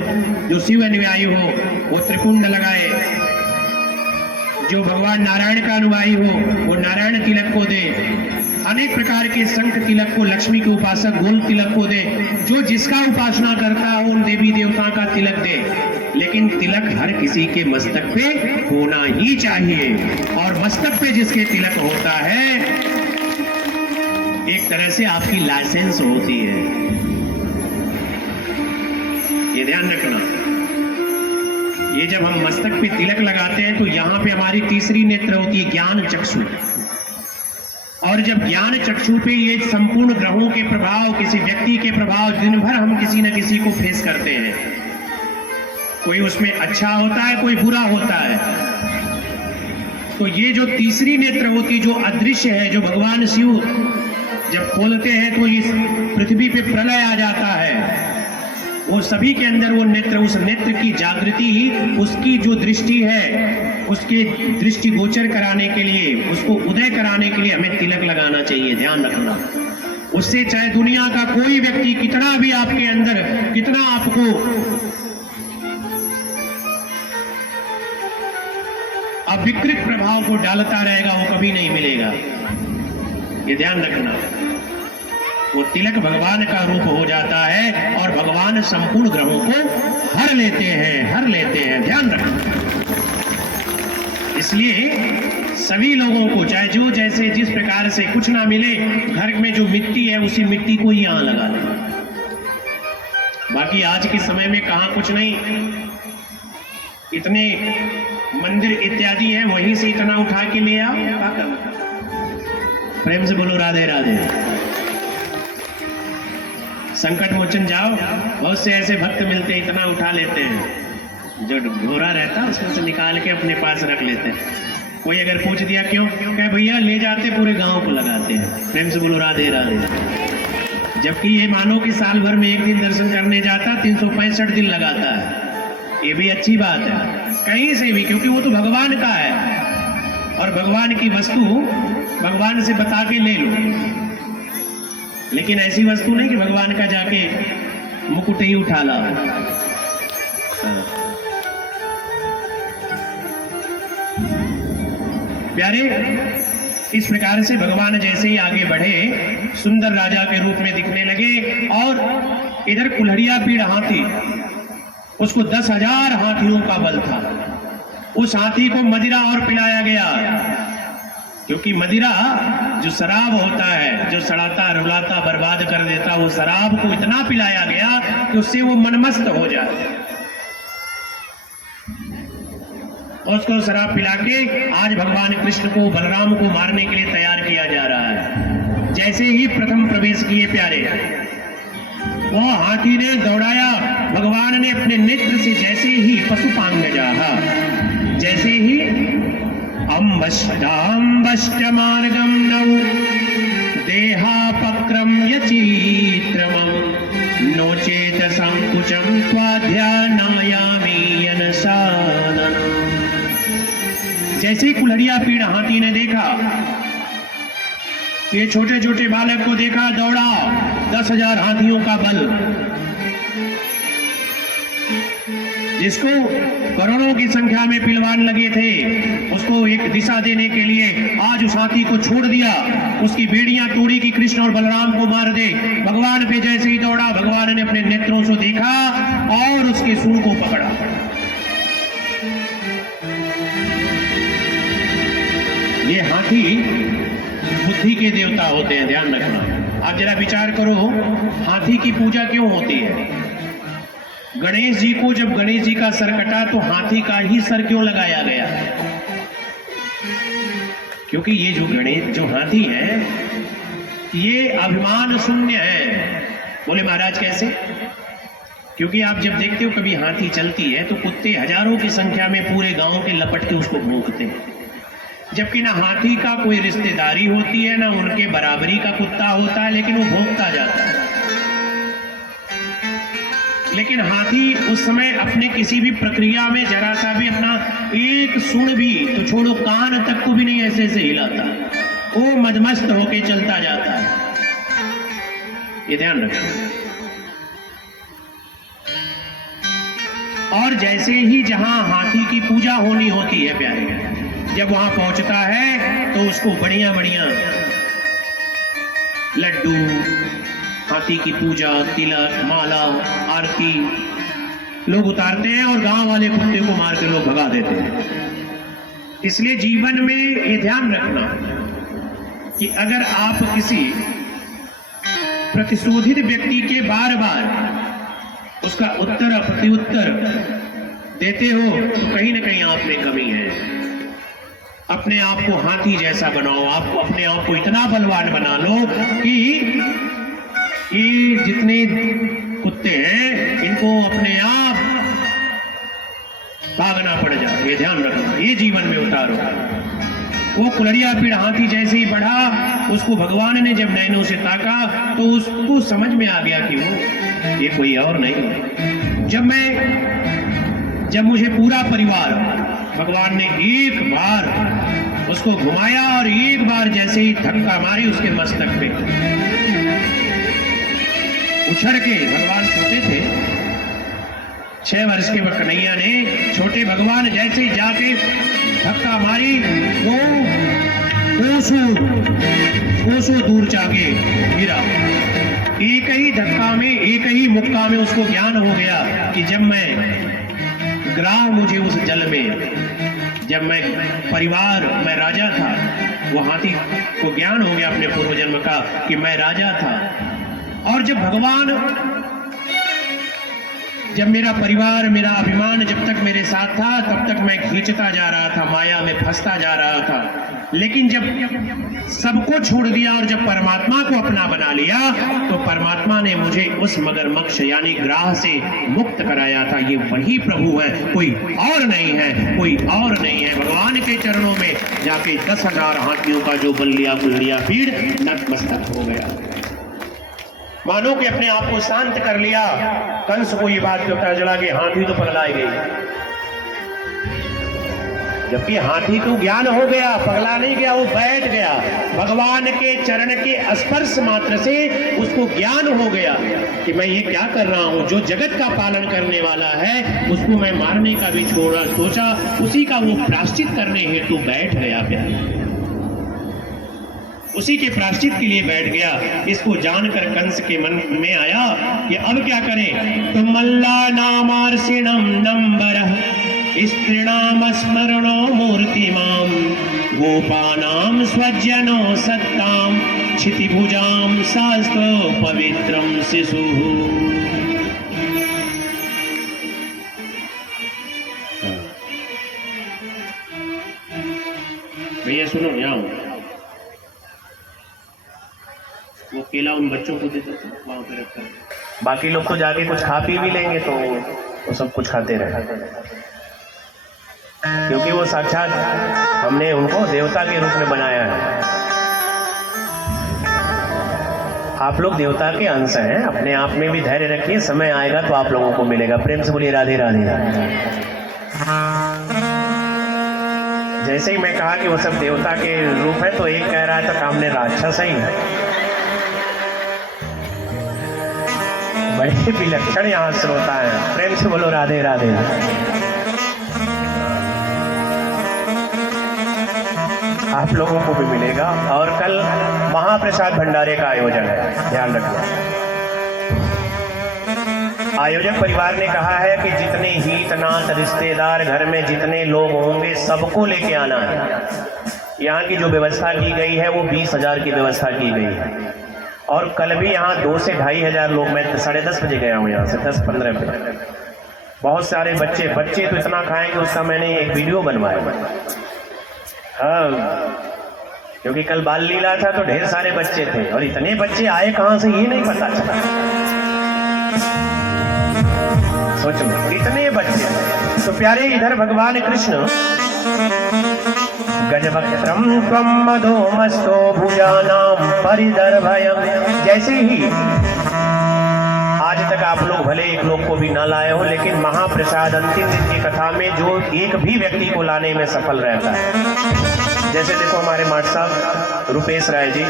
जो शिव अनुयायी हो वो त्रिपुंड लगाए, जो भगवान नारायण का अनुयायी हो वो नारायण तिलक को दे, अनेक प्रकार के शंख तिलक को, लक्ष्मी के उपासक गोल तिलक को दे, जो जिसका उपासना करता हो उन देवी देवता का तिलक दे। लेकिन तिलक हर किसी के मस्तक पे होना ही चाहिए। और मस्तक पे जिसके तिलक होता है, एक तरह से आपकी लाइसेंस होती है, ये ध्यान रखना। ये जब हम मस्तक पे तिलक लगाते हैं तो यहां पे हमारी तीसरी नेत्र होती है, ज्ञान चक्षु। और जब ज्ञान चक्षु पे ये संपूर्ण ग्रहों के प्रभाव, किसी व्यक्ति के प्रभाव, दिन भर हम किसी न किसी को फेस करते हैं, कोई उसमें अच्छा होता है, कोई बुरा होता है। तो ये जो तीसरी नेत्र होती, जो अदृश्य है, जो भगवान शिव जब खोलते हैं तो इस पृथ्वी पे प्रलय आ जाता है। वो सभी के अंदर वो नेत्र, उस नेत्र की जागृति, उसकी जो दृष्टि है, उसके दृष्टि गोचर कराने के लिए, उसको उदय कराने के लिए हमें तिलक लगाना चाहिए, ध्यान रखना। उससे चाहे दुनिया का कोई व्यक्ति कितना भी आपके अंदर, कितना आपको अविकृत प्रभाव को डालता रहेगा, वो कभी नहीं मिलेगा, ये ध्यान रखना। वो तिलक भगवान का रूप हो जाता है और भगवान संपूर्ण ग्रहों को हर लेते हैं, ध्यान रखना। इसलिए सभी लोगों को चाहे जो जैसे जिस प्रकार से कुछ ना मिले, घर में जो मिट्टी है उसी मिट्टी को ही यहां लगा दे। बाकी आज के समय में कहां कुछ नहीं, इतने मंदिर इत्यादि हैं, वहीं से इतना उठा के ले आओ। प्रेम से बोलो राधे राधे। संकट मोचन जाओ, बहुत से ऐसे भक्त मिलते हैं, इतना उठा लेते हैं, जो घोरा रहता है उसमें से निकाल के अपने पास रख लेते हैं। कोई अगर पूछ दिया क्यों, कहे भैया ले जाते पूरे गांव को लगाते हैं। प्रेम से बोलो राधे राधे। जबकि ये मानो कि साल भर में एक दिन दर्शन करने जाता, 365 दिन लगाता है। ये भी अच्छी बात है, कहीं से भी, क्योंकि वो तो भगवान का है और भगवान की वस्तु भगवान से बता के ले लो। लेकिन ऐसी वस्तु नहीं कि भगवान का जाके मुकुट ही उठा ला। प्यारे, इस प्रकार से भगवान जैसे ही आगे बढ़े सुंदर राजा के रूप में दिखने लगे। और इधर कुल्हड़िया पीड़ हाथी, उसको 10,000 हाथियों का बल था। उस हाथी को मदिरा और पिलाया गया, क्योंकि मदिरा जो शराब होता है, जो सड़ाता रुलाता बर्बाद कर देता, वो शराब को इतना पिलाया गया कि उससे वो मनमस्त हो जाए। और उसको शराब पिला के आज भगवान कृष्ण को, बलराम को मारने के लिए तैयार किया जा रहा है। जैसे ही प्रथम प्रवेश किए प्यारे, वो हाथी ने दौड़ाया, भगवान ने अपने नेत्र से जैसे ही पशुपांग जाहा, जैसे ही अम्बष्ट मार्गम नौ देहापक्रम्य चित्रमं नोचेत संकुचम त्वाध्यानायामि यनसानन। जैसे ही कुल्हड़िया पीड़ हाथी ने देखा, ये छोटे छोटे बालक को देखा, दौड़ा, 10,000 हाथियों का बल, जिसको करोड़ों की संख्या में पिलवान लगे थे, उसको एक दिशा देने के लिए आज उस हाथी को छोड़ दिया। उसकी बेड़ियां तोड़ी कि कृष्ण और बलराम को मार दे। भगवान पे जैसे ही दौड़ा, भगवान ने अपने नेत्रों से देखा और उसके सूंड को पकड़ा। ये हाथी बुद्धि के देवता होते हैं, ध्यान रखना। आप जरा विचार करो, हाथी की पूजा क्यों होती है? गणेश जी को जब गणेश जी का सर कटा तो हाथी का ही सर क्यों लगाया गया? क्योंकि ये जो हाथी है, ये अभिमान शून्य है। बोले महाराज कैसे? क्योंकि आप जब देखते हो कभी हाथी चलती है तो कुत्ते हजारों की संख्या में पूरे गांव के लपट के उसको भौंकते हैं, जबकि ना हाथी का कोई रिश्तेदारी होती है, ना उनके बराबरी का कुत्ता होता है, लेकिन वो भौंकता जाता है। लेकिन हाथी उस समय अपने किसी भी प्रक्रिया में जरा सा भी अपना एक सूंड भी, तो छोड़ो कान तक को भी नहीं ऐसे ऐसे हिलाता, वो मदमस्त होके चलता जाता है। ये ध्यान रखो। और जैसे ही जहां हाथी की पूजा होनी होती है प्यारे, जब वहां पहुंचता है तो उसको बढ़िया बढ़िया लड्डू, हाथी की पूजा, तिलक, माला, आरती लोग उतारते हैं और गांव वाले कुत्ते को मार के लोग भगा देते हैं। इसलिए जीवन में ये ध्यान रखना कि अगर आप किसी प्रतिशोधित व्यक्ति के बार बार उसका उत्तर प्रत्युत्तर देते हो तो कहीं ना कहीं आप में कमी है। अपने आप को हाथी जैसा बनाओ, आपको अपने आप को इतना बलवान बना लो कि ये जितने कुत्ते हैं इनको अपने आप भागना पड़ जाए। ये ध्यान रखो, ये जीवन में उतारो। वो कुल्हड़िया पीड़ हाथी जैसे ही बढ़ा, उसको भगवान ने जब नैनों से ताका तो उसको समझ में आ गया कि वो ये कोई और नहीं। जब मुझे पूरा परिवार, भगवान ने एक बार उसको घुमाया और एक बार जैसे ही धक्का मारी उसके मस्तक पे, उछड़ के, भगवान छोटे थे, 6 वर्ष के कन्हैया ने छोटे भगवान जैसे ही जाके धक्का मारी तो कोसों दूर जाके गिरा। एक ही धक्का में, एक ही मुक्का में उसको ज्ञान हो गया कि जब मैं ग्राह, मुझे उस जल में, जब मैं परिवार, मैं राजा था, वो हाथी को ज्ञान हो गया अपने पूर्व जन्म का कि मैं राजा था। और जब भगवान, जब मेरा परिवार, मेरा अभिमान जब तक मेरे साथ था तब तक मैं खींचता जा रहा था, माया में फंसता जा रहा था। लेकिन जब सबको छोड़ दिया और जब परमात्मा को अपना बना लिया तो परमात्मा ने मुझे उस मगरमच्छ यानी ग्राह से मुक्त कराया था। ये वही प्रभु है, कोई और नहीं है, कोई और नहीं है। भगवान के चरणों में जाके 10,000 हाथियों का जो बल लिया कुल्हड़िया पीड़ नतमस्तक हो गया। मानो कि अपने आप को शांत कर लिया। कंस को ये बात पता चला कि हाथी तो पगलाई गई, जबकि हाथी को ज्ञान हो गया, पगला नहीं गया, वो बैठ गया। भगवान के चरण के स्पर्श मात्र से उसको ज्ञान हो गया कि मैं ये क्या कर रहा हूं। जो जगत का पालन करने वाला है उसको मैं मारने का भी सोचा, उसी का वो प्रायश्चित करने हेतु बैठ गया। उसी के प्रायश्चित के लिए बैठ गया। इसको जानकर कंस के मन में आया कि अब क्या करें। तो मल्ला नामार्षिणम नंबरः स्त्रीणाम स्मरणो मूर्तिमाम गोपानाम स्वजनो सत्ताम क्षितिभुजाम शास्त्र पवित्रम शिशु। भैया सुनो, यहाँ वो केला उन बच्चों को देता था वहां पे रखकर, बाकी लोग तो जाके कुछ खा पी भी लेंगे तो वो सब कुछ खाते रहे, क्योंकि वो साक्षात हमने उनको देवता के रूप में बनाया है। आप लोग देवता के अंश हैं, अपने आप में भी धैर्य रखिए, समय आएगा तो आप लोगों को मिलेगा। प्रेम से बोलिए राधे राधे। जैसे ही मैं कहा कि वो सब देवता के रूप है तो एक कह रहा था सामने राक्षस ही बड़े विलक्षण यहाँ श्रोता है। प्रेम से बोलो राधे राधे। आप लोगों को भी मिलेगा। और कल महाप्रसाद भंडारे का आयोजन है, ध्यान रखना। आयोजक परिवार ने कहा है कि जितने हित नात रिश्तेदार घर में जितने लोग होंगे सबको लेके आना है। यहाँ की जो व्यवस्था की गई है वो 20,000 की व्यवस्था की गई है। और कल भी यहाँ 2 से 2,500 लोग, मैं 10:30 बजे गया हूँ यहाँ से, 10-15 बजे। बहुत सारे बच्चे तो इतना खाएंगे उसका मैंने एक वीडियो बनवाया। हाँ, क्योंकि कल बाल लीला था तो ढेर सारे बच्चे थे और इतने बच्चे आए कहाँ से ये नहीं पता चला। सोच लो इतने बच्चे। तो प्यारे इधर भगवान कृष्ण गजवक्त्रम त्वं मधोमस्तो भुजानां परिदर्भयम्, जैसे ही आज तक आप लोग भले एक लोग को भी ना लाए हो, लेकिन महाप्रसाद अंतिम दिन की कथा में जो एक भी व्यक्ति को लाने में सफल रहता है। जैसे देखो हमारे माट साहब रुपेश राय जी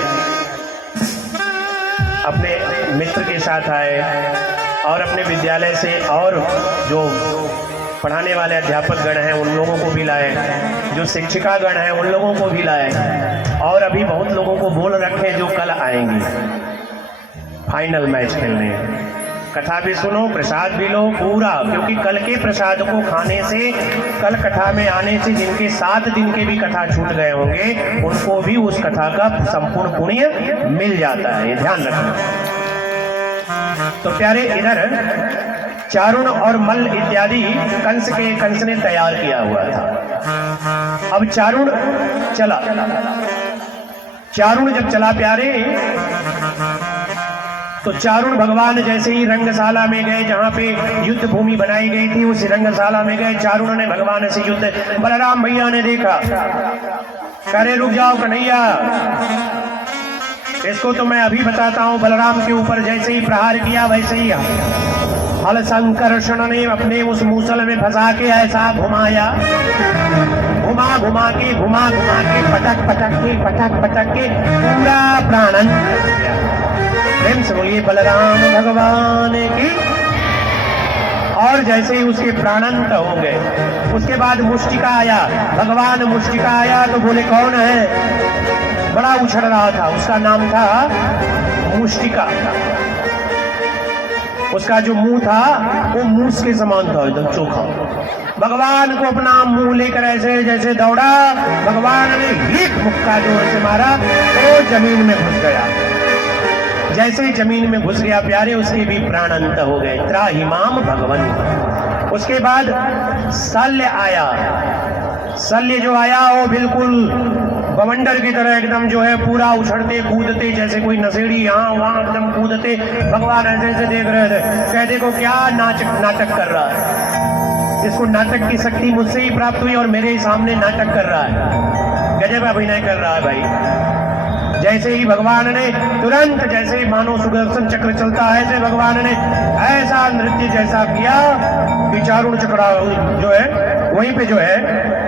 अपने मित्र के साथ आए और अपने विद्यालय से और जो पढ़ाने वाले अध्यापक गण हैं उन लोगों को भी लाए, जो शिक्षिका गण हैं उन लोगों को भी लाए, और अभी बहुत लोगों को बोल रखे जो कल आएंगे फाइनल मैच खेलने। कथा भी सुनो, प्रसाद भी लो पूरा, क्योंकि कल के प्रसाद को खाने से, कल कथा में आने से जिनके 7 दिन के भी कथा छूट गए होंगे उनको भी उस कथा का संपूर्ण पुण्य मिल जाता है, ये ध्यान रखना। तो प्यारे इधर चारुण और मल्ल इत्यादि कंस ने तैयार किया हुआ था। अब चारुण चला, चारुण जब चला प्यारे तो चारुण भगवान जैसे ही रंगशाला में गए जहाँ पे युद्ध भूमि बनाई गई थी उस रंगशाला में गए, चारुण ने भगवान से युद्ध, बलराम भैया ने देखा, करे रुक जाओ कन्हैया, इसको तो मैं अभी बताता हूँ। बलराम के ऊपर जैसे ही प्रहार किया वैसे ही हल संकर्षण ने अपने उस मूसल में फंसा के ऐसा घुमाया, घुमा के पटक के पूरा प्राणन। प्रेम से बोलिए बलराम भगवान की। और जैसे ही उसके प्राणांत हो गए उसके बाद मुष्टिका आया, भगवान मुष्टिका आया तो बोले कौन है, बड़ा उछल रहा था, उसका नाम था मुष्टिका। उसका जो मुंह था वो मूस के समान था, एकदम चोखा। भगवान को अपना मुंह लेकर ऐसे जैसे दौड़ा, भगवान ने एक मुक्का जोर से मारा तो जमीन में घुस गया। जैसे ही जमीन में घुस गया प्यारे उसके भी प्राण अंत हो गए। त्राहिमाम भगवन। उसके बाद शल्य आया। शल्य जो आया वो बिल्कुल बवंडर की तरह एकदम जो है पूरा उछड़ते कूदते, जैसे कोई नशेड़ी यहाँ वहाँ एकदम कूदते। भगवान ऐसे ऐसे देख रहे थे, कहते को क्या नाटक कर रहा है, इसको नाटक की शक्ति मुझसे ही प्राप्त हुई और मेरे ही सामने नाटक कर रहा है, गजब अभिनय कर रहा है भाई। जैसे ही भगवान ने तुरंत, जैसे ही मानो सुदर्शन चक्र चलता है, ऐसे भगवान ने ऐसा नृत्य जैसा किया कि चारुण चक्र जो है वहीं पे जो है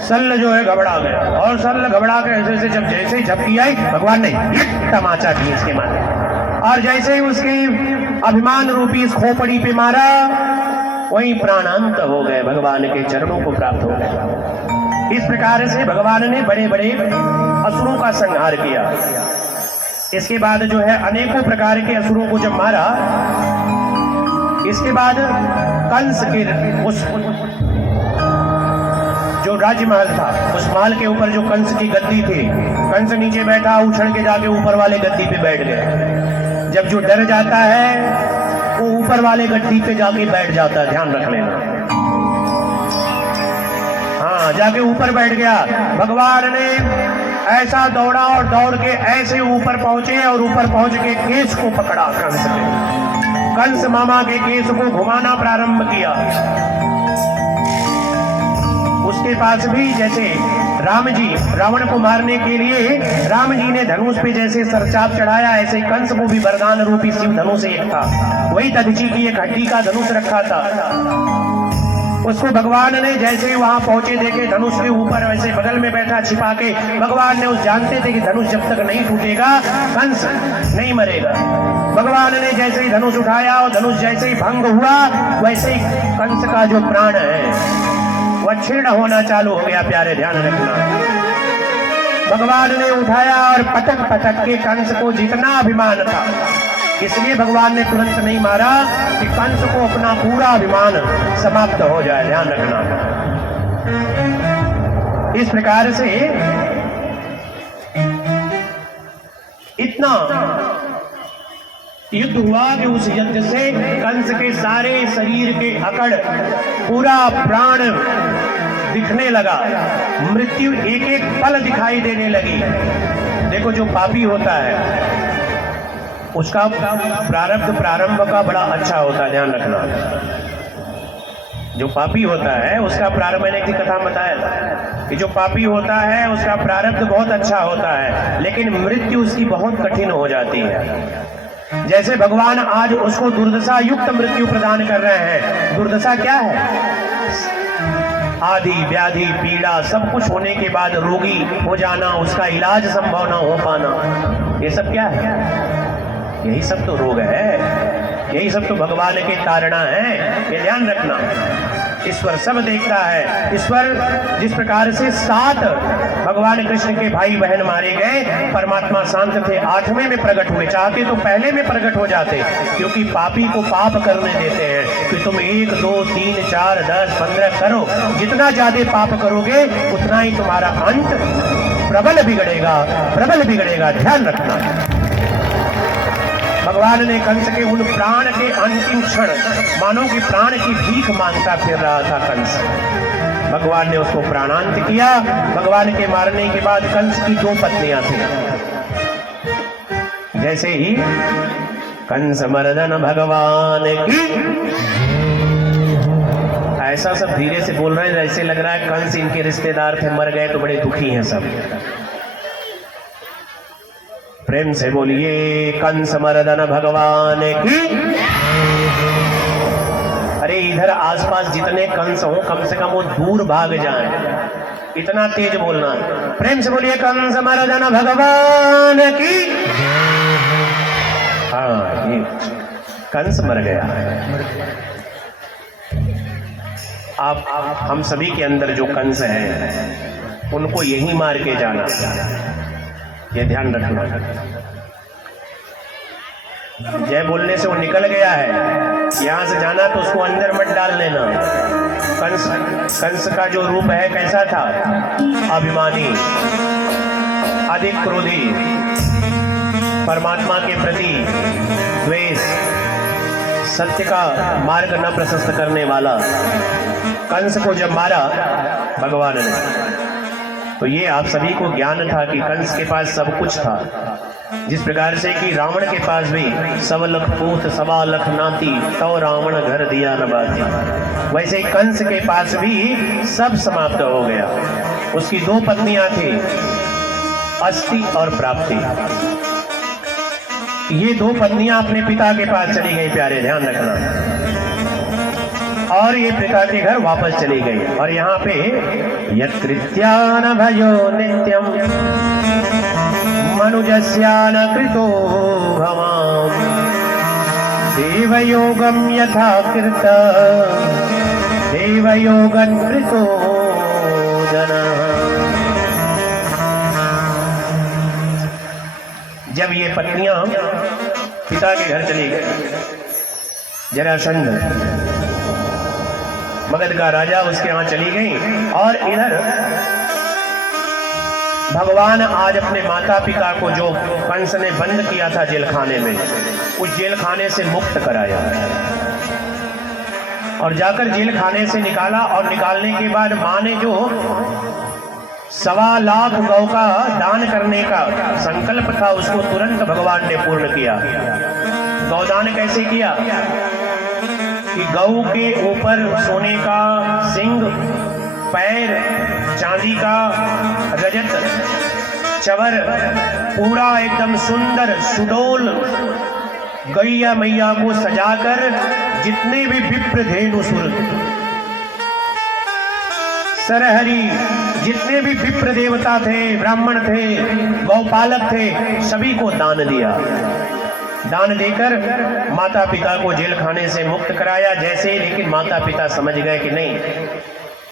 शल्य जो है घबरा गया। और शल्य घबरा के ऐसे जब जैसे ही झपकी आई भगवान ने एक तमाचा दी इसके मारे, और जैसे ही उसकी अभिमान रूपी इस खोपड़ी पे मारा वहीं प्राणांत हो गए, भगवान के चरणों को प्राप्त हो गए। इस प्रकार से भगवान ने बड़े बड़े असुरों का संहार किया। इसके बाद जो है अनेकों प्रकार के असुरों को जब मारा, इसके बाद कंस के उस जो राजमहल था, उस महल के ऊपर जो कंस की गद्दी थी, कंस नीचे बैठा, उछल के जाके ऊपर वाले गद्दी पे बैठ गए। जब जो डर जाता है वो ऊपर वाले गद्दी पे जाके बैठ जाता है, ध्यान रख लेना। हाँ, जाके ऊपर बैठ गया। भगवान ने ऐसा दौड़ा और दौड़ के ऐसे ऊपर पहुंचे और ऊपर पहुंच के केस को पकड़ा कंस के। कंस मामा के केस को घुमाना प्रारंभ किया। उसके पास भी जैसे राम जी रावण को मारने के लिए राम जी ने धनुष पे जैसे सरचाप चढ़ाया, ऐसे कंस को भी वरदान रूपी शिव धनुष एक था, वही दधीची की एक हड्डी का धनुष रखा था। उसको भगवान ने जैसे वहां पहुंचे देखे धनुष के ऊपर वैसे बगल में बैठा छिपा के, भगवान ने उस जानते थे कि धनुष जब तक नहीं टूटेगा कंस नहीं मरेगा। भगवान ने जैसे ही धनुष उठाया और धनुष जैसे ही भंग हुआ, वैसे ही कंस का जो प्राण है वह छीर्ण होना चालू हो गया। प्यारे ध्यान रखना, भगवान ने उठाया और पटक पटक के कंस को जितना अभिमान था, इसलिए भगवान ने तुरंत नहीं मारा कि कंस को अपना पूरा अभिमान समाप्त हो जाए। ध्यान रखना, इस प्रकार से इतना युद्ध हुआ कि उस युद्ध से कंस के सारे शरीर के अकड़, पूरा प्राण दिखने लगा, मृत्यु एक एक पल दिखाई देने लगी। देखो, जो पापी होता है उसका प्रारंभ का बड़ा अच्छा होता है, ध्यान रखना। जो पापी होता है उसका प्रारंभ, मैंने एक कथा बताया था कि जो पापी होता है उसका प्रारब्ध बहुत अच्छा होता है, लेकिन मृत्यु उसकी बहुत कठिन हो जाती है। जैसे भगवान आज उसको दुर्दशा युक्त मृत्यु प्रदान कर रहे हैं। दुर्दशा क्या है? आदि व्याधि पीड़ा सब कुछ होने के बाद रोगी हो जाना, उसका इलाज संभव न हो पाना, ये सब क्या है? यही सब तो रोग है, यही सब तो भगवान के तारणा है। ये ध्यान रखना, ईश्वर सब देखता है। ईश्वर जिस प्रकार से 7 भगवान कृष्ण के भाई बहन मारे गए, परमात्मा शांत थे, 8वें में प्रकट हुए। चाहते तो पहले में प्रकट हो जाते, क्योंकि पापी को पाप करने देते हैं कि तुम 1 2 3 4 10 15 करो, जितना ज्यादा पाप करोगे उतना ही तुम्हारा अंत प्रबल बिगड़ेगा। ध्यान रखना, भगवान ने कंस के उन प्राण के अंतिम क्षण, मानो कि प्राण की भीख मांगता फिर रहा था कंस, भगवान ने उसको प्राणांत किया। भगवान के मारने के बाद कंस की 2 पत्नियां थी। जैसे ही कंस मर्दन भगवान की, ऐसा सब धीरे से बोल रहे हैं जैसे लग रहा है कंस इनके रिश्तेदार थे, मर गए तो बड़े दुखी हैं सब। प्रेम से बोलिए कंस मर्दन भगवान की। अरे इधर आसपास जितने कंस हो कम से कम वो दूर भाग जाएं, इतना तेज बोलना। प्रेम से बोलिए कंस मर्दन भगवान की। हाँ, ये कंस मर गया। आप हम सभी के अंदर जो कंस हैं उनको यही मार के जाना, ये ध्यान रखना। जय बोलने से वो निकल गया है, यहां से जाना तो उसको अंदर मत डाल लेना। कंस का जो रूप है कैसा था? अभिमानी, अधिक क्रोधी, परमात्मा के प्रति द्वेष, सत्य का मार्ग न प्रशस्त करने वाला। कंस को जब मारा भगवान ने, तो ये आप सभी को ज्ञान था कि कंस के पास सब कुछ था। जिस प्रकार से कि रावण के पास भी 100 लख पूत 1.25 लाख नाती, तो रावण घर दिया न बाती, वैसे कंस के पास भी सब समाप्त हो गया। उसकी 2 पत्नियां थी, अस्थि और प्राप्ति। ये 2 पत्नियां अपने पिता के पास चली गई, प्यारे ध्यान रखना, और ये पिता के घर वापस चली गई। और यहाँ पे यत्कृत्यान भयो नित्यम मनुजस्यान कृतो भवाम देवयोगम यथा कृत देवयोगन कृतो जनः। जब ये पत्नियां पिता के घर चली गई, जरासंध मगध का राजा उसके यहाँ चली गई, और इधर भगवान आज अपने माता पिता को जो कंस ने बंद किया था जेल खाने में, उस जेल खाने से मुक्त कराया और जाकर जेल खाने से निकाला। और निकालने के बाद मां ने जो 1.25 लाख गौ का दान करने का संकल्प था, उसको तुरंत भगवान ने पूर्ण किया। गौदान कैसे किया कि गौ के ऊपर सोने का सिंग, पैर चांदी का, रजत चवर, पूरा एकदम सुंदर सुडोल गैया मैया को सजाकर जितने भी विप्र धेनुसुर सरहरी, जितने भी विप्र देवता थे, ब्राह्मण थे, गौपालक थे, सभी को दान दिया। दान देकर माता पिता को जेल खाने से मुक्त कराया। जैसे लेकिन माता पिता समझ गए कि नहीं,